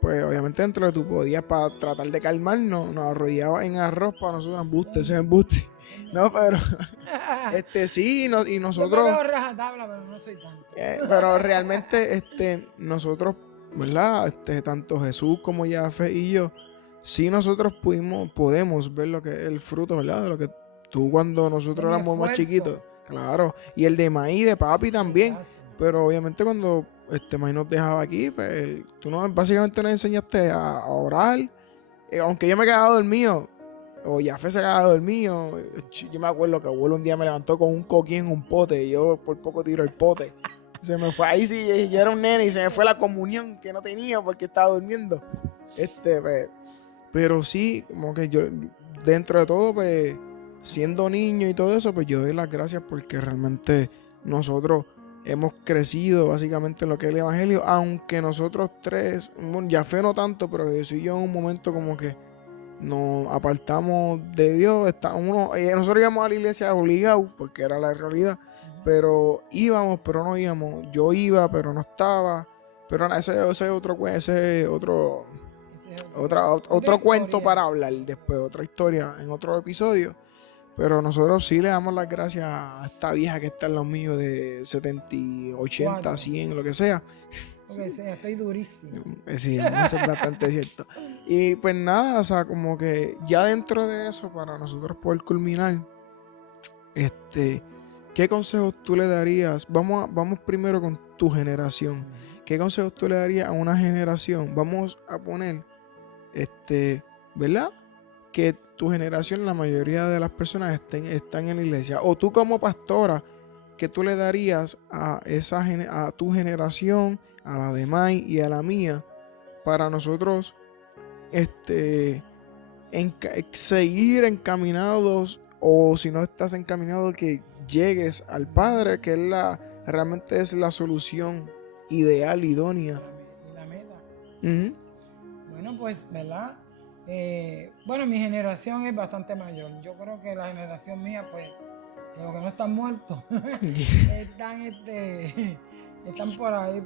pues obviamente dentro de tu podías para tratar de calmarnos, nos arrodillaba en arroz para nosotros, ese embuste. No, pero sí, no, y Yo me nosotros, veo rajatabla, pero no soy tanto. pero realmente nosotros, ¿verdad? Tanto Jesús como Jafé y yo, sí nosotros podemos ver lo que es el fruto, ¿verdad? De lo que tú cuando nosotros mi éramos más esfuerzo. chiquitos, claro, y el de maíz, de papi también. Exacto. Pero obviamente cuando May nos dejaba aquí, pues tú básicamente nos enseñaste a orar. Aunque yo me quedaba dormido, o Jafé se quedaba dormido, yo me acuerdo que abuelo un día me levantó con un coquín en un pote y yo por poco tiro el pote. Se me fue ahí, sí, yo era un nene y se me fue la comunión que no tenía porque estaba durmiendo. Pues, pero sí, como que yo, dentro de todo, pues, siendo niño y todo eso, pues yo doy las gracias porque realmente nosotros hemos crecido básicamente en lo que es el evangelio, aunque nosotros tres, bueno, Jafé no tanto, pero yo y yo en un momento como que nos apartamos de Dios. Nosotros íbamos a la iglesia obligados, porque era la realidad, pero íbamos, pero no íbamos. Yo iba, pero no estaba. Pero ese es otro cuento para hablar después, otra historia en otro episodio. Pero nosotros sí le damos las gracias a esta vieja que está en los míos de 70, 80, 100, lo que sea. Lo que sea, estoy durísimo. Sí, eso es bastante cierto. Y pues nada, o sea, como que ya dentro de eso, para nosotros poder culminar, ¿qué consejos tú le darías? Vamos primero con tu generación. ¿Qué consejos tú le darías a una generación? Vamos a poner, ¿verdad? Que tu generación, la mayoría de las personas están en la iglesia. O tú como pastora, ¿qué tú le darías a tu generación, a la de Mai y a la mía, para nosotros seguir encaminados, o si no estás encaminado, que llegues al Padre, que realmente es la solución ideal, idónea? Y la meta. Uh-huh. Bueno, pues, ¿verdad? Bueno, mi generación es bastante mayor. Yo creo que la generación mía, pues, los que no están muertos, están por ahí.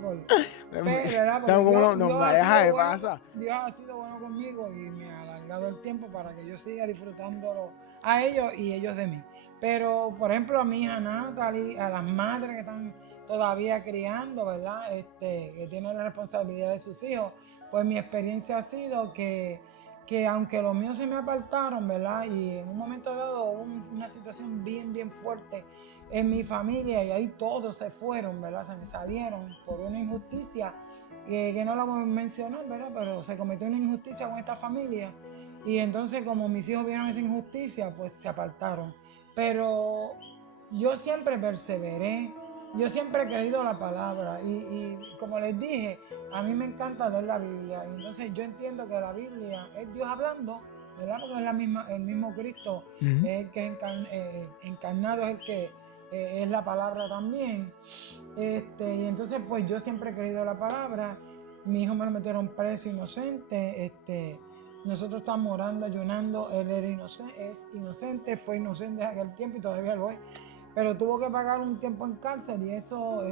¿Verdad? Porque Dios ha sido bueno conmigo y me ha alargado el tiempo para que yo siga disfrutándolo a ellos y ellos de mí. Pero, por ejemplo, a mi hija Natalie, a las madres que están todavía criando, ¿verdad? Que tienen la responsabilidad de sus hijos, pues mi experiencia ha sido que aunque los míos se me apartaron, ¿verdad? Y en un momento dado hubo una situación bien fuerte en mi familia y ahí todos se fueron, ¿verdad? Se me salieron por una injusticia que no la voy a mencionar, ¿verdad? Pero se cometió una injusticia con esta familia y entonces como mis hijos vieron esa injusticia, pues se apartaron. Pero yo siempre perseveré, yo siempre he creído la palabra y como les dije, a mí me encanta leer la Biblia. Y entonces yo entiendo que la Biblia es Dios hablando, ¿verdad? Porque es el mismo Cristo, es el que es encarnado, es el que es la palabra también. Y entonces pues yo siempre he creído la palabra. Mi hijo me lo metieron preso inocente. Nosotros estamos orando, ayunando. Él era inocente, es inocente, fue inocente en aquel tiempo y todavía lo es. Pero tuvo que pagar un tiempo en cárcel y eso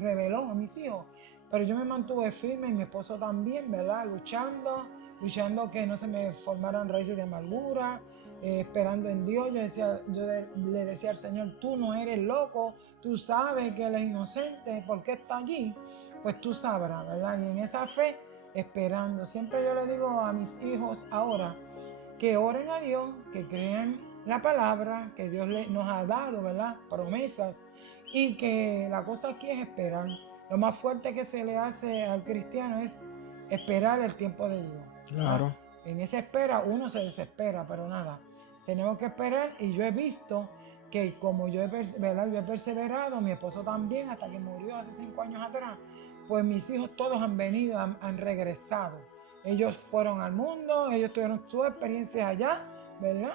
reveló a mis hijos. Pero yo me mantuve firme y mi esposo también, ¿verdad? Luchando que no se me formaran raíces de amargura, esperando en Dios. Le decía al Señor, tú no eres loco, tú sabes que Él es inocente, ¿por qué está allí? Pues tú sabrás, ¿verdad? Y en esa fe, esperando. Siempre yo le digo a mis hijos ahora que oren a Dios, que crean la palabra que Dios nos ha dado, ¿verdad? Promesas. Y que la cosa aquí es esperar. Lo más fuerte que se le hace al cristiano es esperar el tiempo de Dios. Claro. En esa espera uno se desespera, pero nada. Tenemos que esperar y yo he visto que como yo he perseverado, mi esposo también, hasta que murió hace 5 años atrás, pues mis hijos todos han venido, han regresado. Ellos fueron al mundo, ellos tuvieron sus experiencias allá, ¿verdad?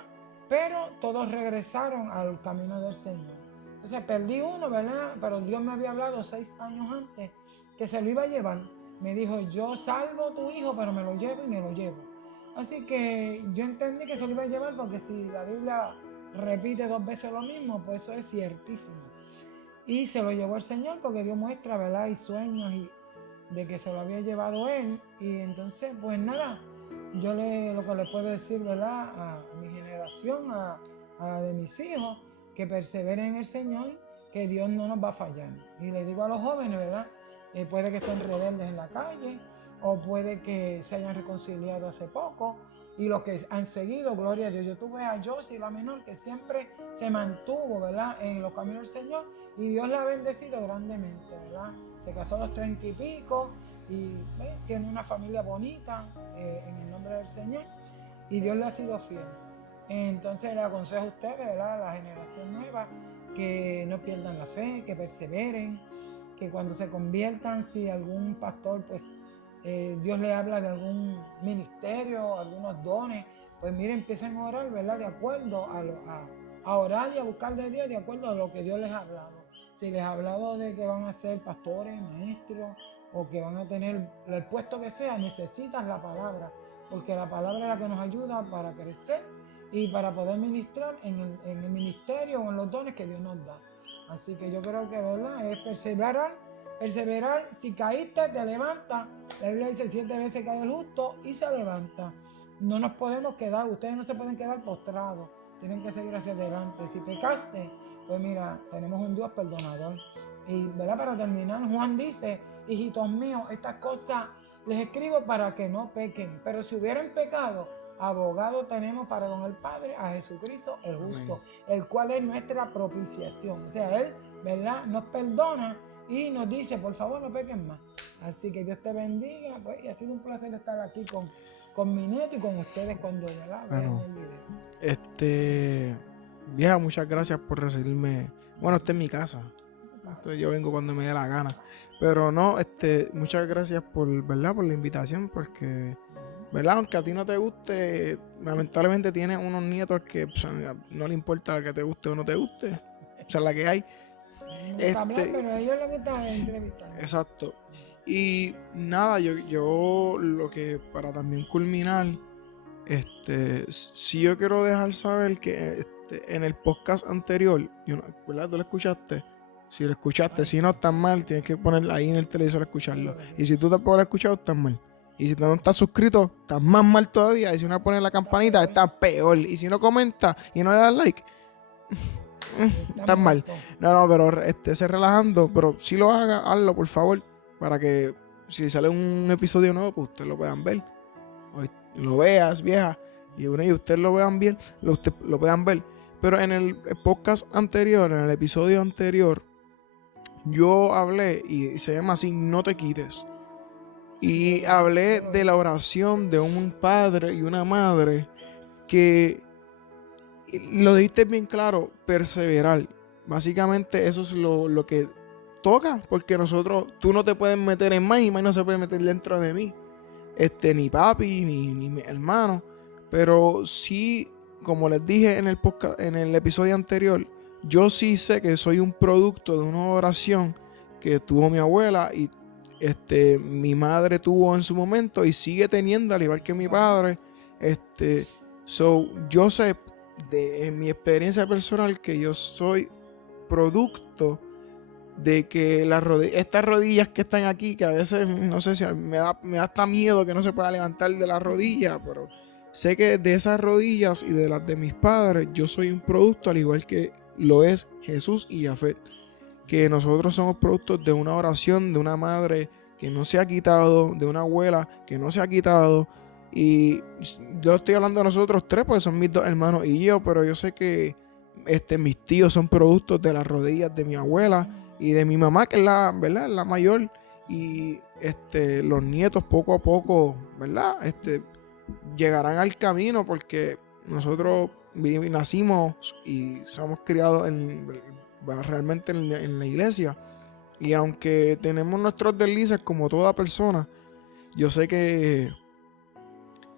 Pero todos regresaron al camino del Señor. Entonces perdí uno, ¿verdad? Pero Dios me había hablado 6 años antes que se lo iba a llevar. Me dijo, yo salvo a tu hijo, pero me lo llevo y me lo llevo. Así que yo entendí que se lo iba a llevar porque si la Biblia repite 2 veces lo mismo, pues eso es ciertísimo. Y se lo llevó el Señor porque Dios muestra, ¿verdad? Y sueños y de que se lo había llevado él. Y entonces, pues nada, yo lo que le puedo decir, ¿verdad? A mi generación, a la de mis hijos, que perseveren en el Señor, que Dios no nos va a fallar. Y le digo a los jóvenes, ¿verdad? Puede que estén rebeldes en la calle, o puede que se hayan reconciliado hace poco, y los que han seguido, gloria a Dios. Yo tuve a Josie, la menor, que siempre se mantuvo, ¿verdad? En los caminos del Señor, y Dios la ha bendecido grandemente, ¿verdad? Se casó a los 30 y pico, y tiene una familia bonita, en el nombre del Señor, y Dios le ha sido fiel. Entonces le aconsejo a ustedes, ¿verdad? A la generación nueva, que no pierdan la fe, que perseveren, que cuando se conviertan, si algún pastor, pues Dios le habla de algún ministerio, algunos dones, pues miren, empiecen a orar, ¿verdad? De acuerdo a orar y a buscar de Dios, de acuerdo a lo que Dios les ha hablado. Si les ha hablado de que van a ser pastores, maestros, o que van a tener el puesto que sea, necesitan la palabra, porque la palabra es la que nos ayuda para crecer y para poder ministrar en el ministerio o en los dones que Dios nos da. Así que yo creo que, ¿verdad? Es perseverar. Si caíste, te levantas. La Biblia dice 7 veces cae el justo y se levanta. No nos podemos quedar, ustedes no se pueden quedar postrados, tienen que seguir hacia adelante. Si pecaste, pues mira, tenemos un Dios perdonador. Y, ¿verdad? Para terminar, Juan dice, hijitos míos, estas cosas les escribo para que no pequen, pero si hubieran pecado, abogado tenemos para con el Padre, a Jesucristo el justo, el cual es nuestra propiciación. O sea, Él, ¿verdad?, nos perdona y nos dice, por favor, no pequen más. Así que Dios te bendiga, pues, y ha sido un placer estar aquí con mi nieto y con ustedes cuando vean el video. Vieja, muchas gracias por recibirme. Bueno, esta es mi casa. Entonces yo vengo cuando me dé la gana. Pero no, muchas gracias por la invitación, porque, ¿verdad? Aunque a ti no te guste, lamentablemente tienes unos nietos que no le importa que te guste o no te guste. O sea, la que hay. Pero a ellos les gusta entrevistar. Exacto. Y nada, yo lo que para también culminar, sí yo quiero dejar saber que en el podcast anterior, ¿verdad? ¿Tú lo escuchaste? Si lo escuchaste, si no estás mal, tienes que ponerlo ahí en el televisor a escucharlo. Y si tú tampoco lo has escuchado, estás mal. Y si tú no estás suscrito, estás más mal todavía. Y si no pones la campanita, estás peor. Y si no comentas y no le das like, estás mal. No, pero esté relajando. Pero si lo haga, hazlo, por favor. Para que si sale un episodio nuevo, pues ustedes lo puedan ver. O lo veas, vieja. Y ustedes lo vean bien, lo puedan ver. Pero en el podcast anterior, en el episodio anterior, yo hablé, y se llama así, No te quites. Y hablé de la oración de un padre y una madre que lo dijiste bien claro, perseverar. Básicamente eso es lo que toca, porque tú no te puedes meter en más y más no se puede meter dentro de mí. Ni papi, ni mi hermano. Pero sí, como les dije en el podcast, en el episodio anterior, yo sí sé que soy un producto de una oración que tuvo mi abuela y mi madre tuvo en su momento y sigue teniendo, al igual que mi padre. Yo sé en mi experiencia personal que yo soy producto de que estas rodillas que están aquí, que a veces no sé si me da hasta miedo que no se pueda levantar de las rodillas, pero sé que de esas rodillas y de las de mis padres yo soy un producto, al igual que lo es Jesús y Yafet, que nosotros somos productos de una oración de una madre que no se ha quitado, de una abuela que no se ha quitado. Y yo estoy hablando de nosotros tres, porque son mis dos hermanos y yo, pero yo sé que mis tíos son productos de las rodillas de mi abuela y de mi mamá, que es ¿verdad? La mayor. Y los nietos poco a poco, ¿verdad? Llegarán al camino, porque nosotros nacimos y somos criados realmente en la iglesia. Y aunque tenemos nuestros deslices como toda persona, yo sé que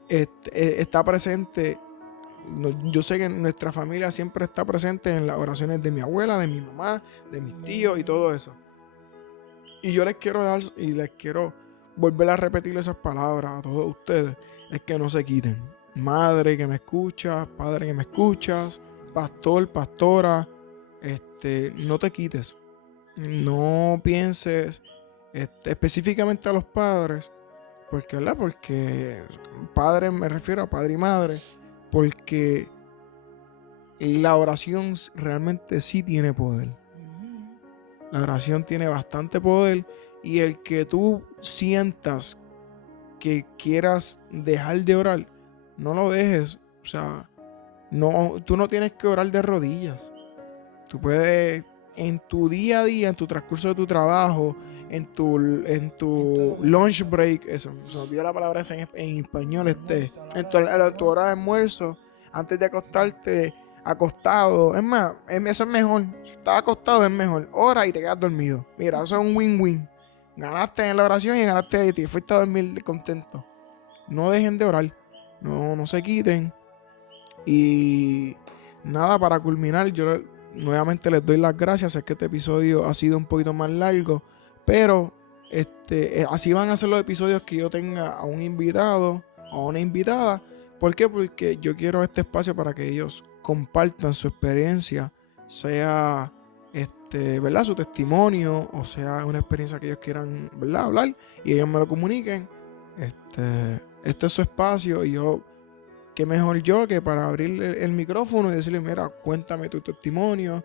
está presente. Yo sé que nuestra familia siempre está presente en las oraciones de mi abuela, de mi mamá, de mis tíos y todo eso. Y yo les quiero volver a repetir esas palabras a todos ustedes. Es que no se quiten. Madre que me escuchas, padre que me escuchas, pastor, pastora, no te quites. No pienses específicamente a los padres, porque, ¿verdad? Porque padre me refiero a padre y madre, porque la oración realmente sí tiene poder. La oración tiene bastante poder, y el que tú sientas que quieras dejar de orar, no lo dejes. O sea, tú no tienes que orar de rodillas. Tú puedes, en tu día a día, en tu transcurso de tu trabajo, en tu lunch break, eso, se me olvidó la palabra esa en español, en tu hora de almuerzo, antes de acostarte, acostado. Es más, eso es mejor. Si estás acostado es mejor. Ora y te quedas dormido. Mira, eso es un win-win. Ganaste en la oración y ganaste de ti. Fuiste a dormir contento. No dejen de orar. No se quiten. Y nada, para culminar, yo nuevamente les doy las gracias. Sé que este episodio ha sido un poquito más largo, pero así van a ser los episodios que yo tenga a un invitado o a una invitada. ¿Por qué? Porque yo quiero este espacio para que ellos compartan su experiencia, sea ¿verdad? Su testimonio, o sea una experiencia que ellos quieran, ¿verdad? Hablar, y ellos me lo comuniquen. Este es su espacio, y yo, qué mejor yo que para abrirle el micrófono y decirle: mira, cuéntame tu testimonio,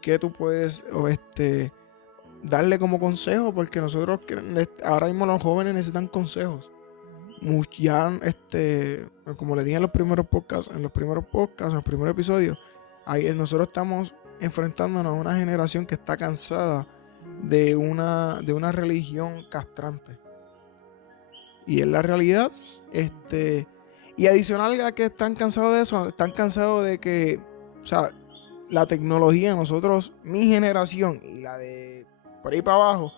qué tú puedes darle como consejo, porque nosotros ahora mismo los jóvenes necesitan consejos. Ya como les dije en los primeros podcasts, en los primeros episodios, nosotros estamos enfrentándonos a una generación que está cansada de una religión castrante. Y es la realidad. Y adicional a que están cansados de eso, están cansados de que, o sea, la tecnología, nosotros, mi generación y la de por ahí para abajo,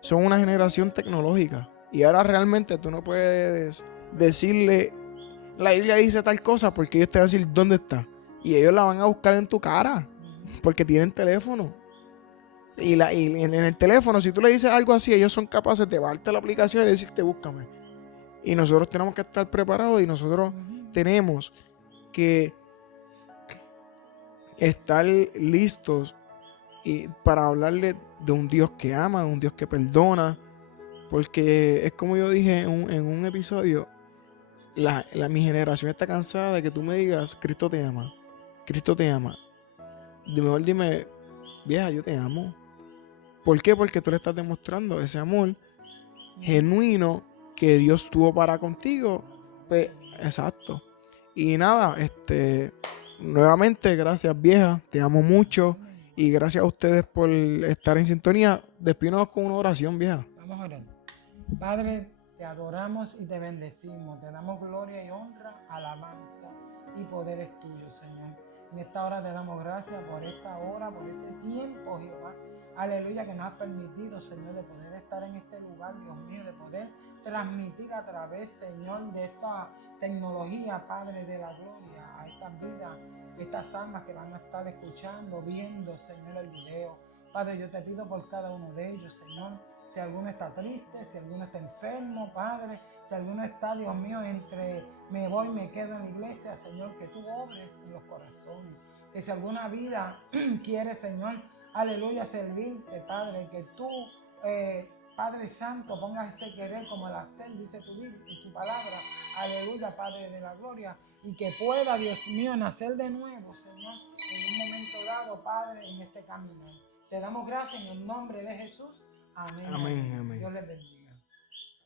son una generación tecnológica. Y ahora realmente tú no puedes decirle: la Biblia dice tal cosa, porque ellos te van a decir dónde está. Y ellos la van a buscar en tu cara, porque tienen teléfono. Y en el teléfono, si tú le dices algo así, ellos son capaces de bajarte la aplicación y decirte: búscame. Y nosotros tenemos que estar preparados, y nosotros tenemos que estar listos y para hablarle de un Dios que ama, de un Dios que perdona, porque es como yo dije en un episodio, mi generación está cansada de que tú me digas, Cristo te ama, Cristo te ama. Mejor dime, vieja, yo te amo. ¿Por qué? Porque tú le estás demostrando ese amor genuino que Dios tuvo para contigo. Pues, exacto. Y nada, nuevamente, gracias vieja, te amo mucho. Y gracias a ustedes por estar en sintonía. Despídanos con una oración, vieja. Vamos a orar. Padre, te adoramos y te bendecimos. Te damos gloria y honra, alabanza y poder es tuyo, Señor. En esta hora te damos gracias por esta hora, por este tiempo, Jehová. Aleluya, que nos has permitido, Señor, de poder estar en este lugar, Dios mío, de poder transmitir a través, Señor, de esta tecnología, Padre de la gloria, a estas vidas, estas almas que van a estar escuchando, viendo, Señor, el video. Padre, yo te pido por cada uno de ellos, Señor. Si alguno está triste, si alguno está enfermo, Padre, si alguno está, Dios mío, entre me voy, me quedo en la iglesia, Señor, que tú obres en los corazones. Que si alguna vida quiere, Señor, aleluya, servirte, Padre, que tú, Padre Santo, pongas ese querer como el hacer, dice tu palabra, aleluya, Padre de la gloria, y que pueda, Dios mío, nacer de nuevo, Señor, en un momento dado, Padre, en este camino. Te damos gracias en el nombre de Jesús. Amén. Amén, amén. Dios les bendiga.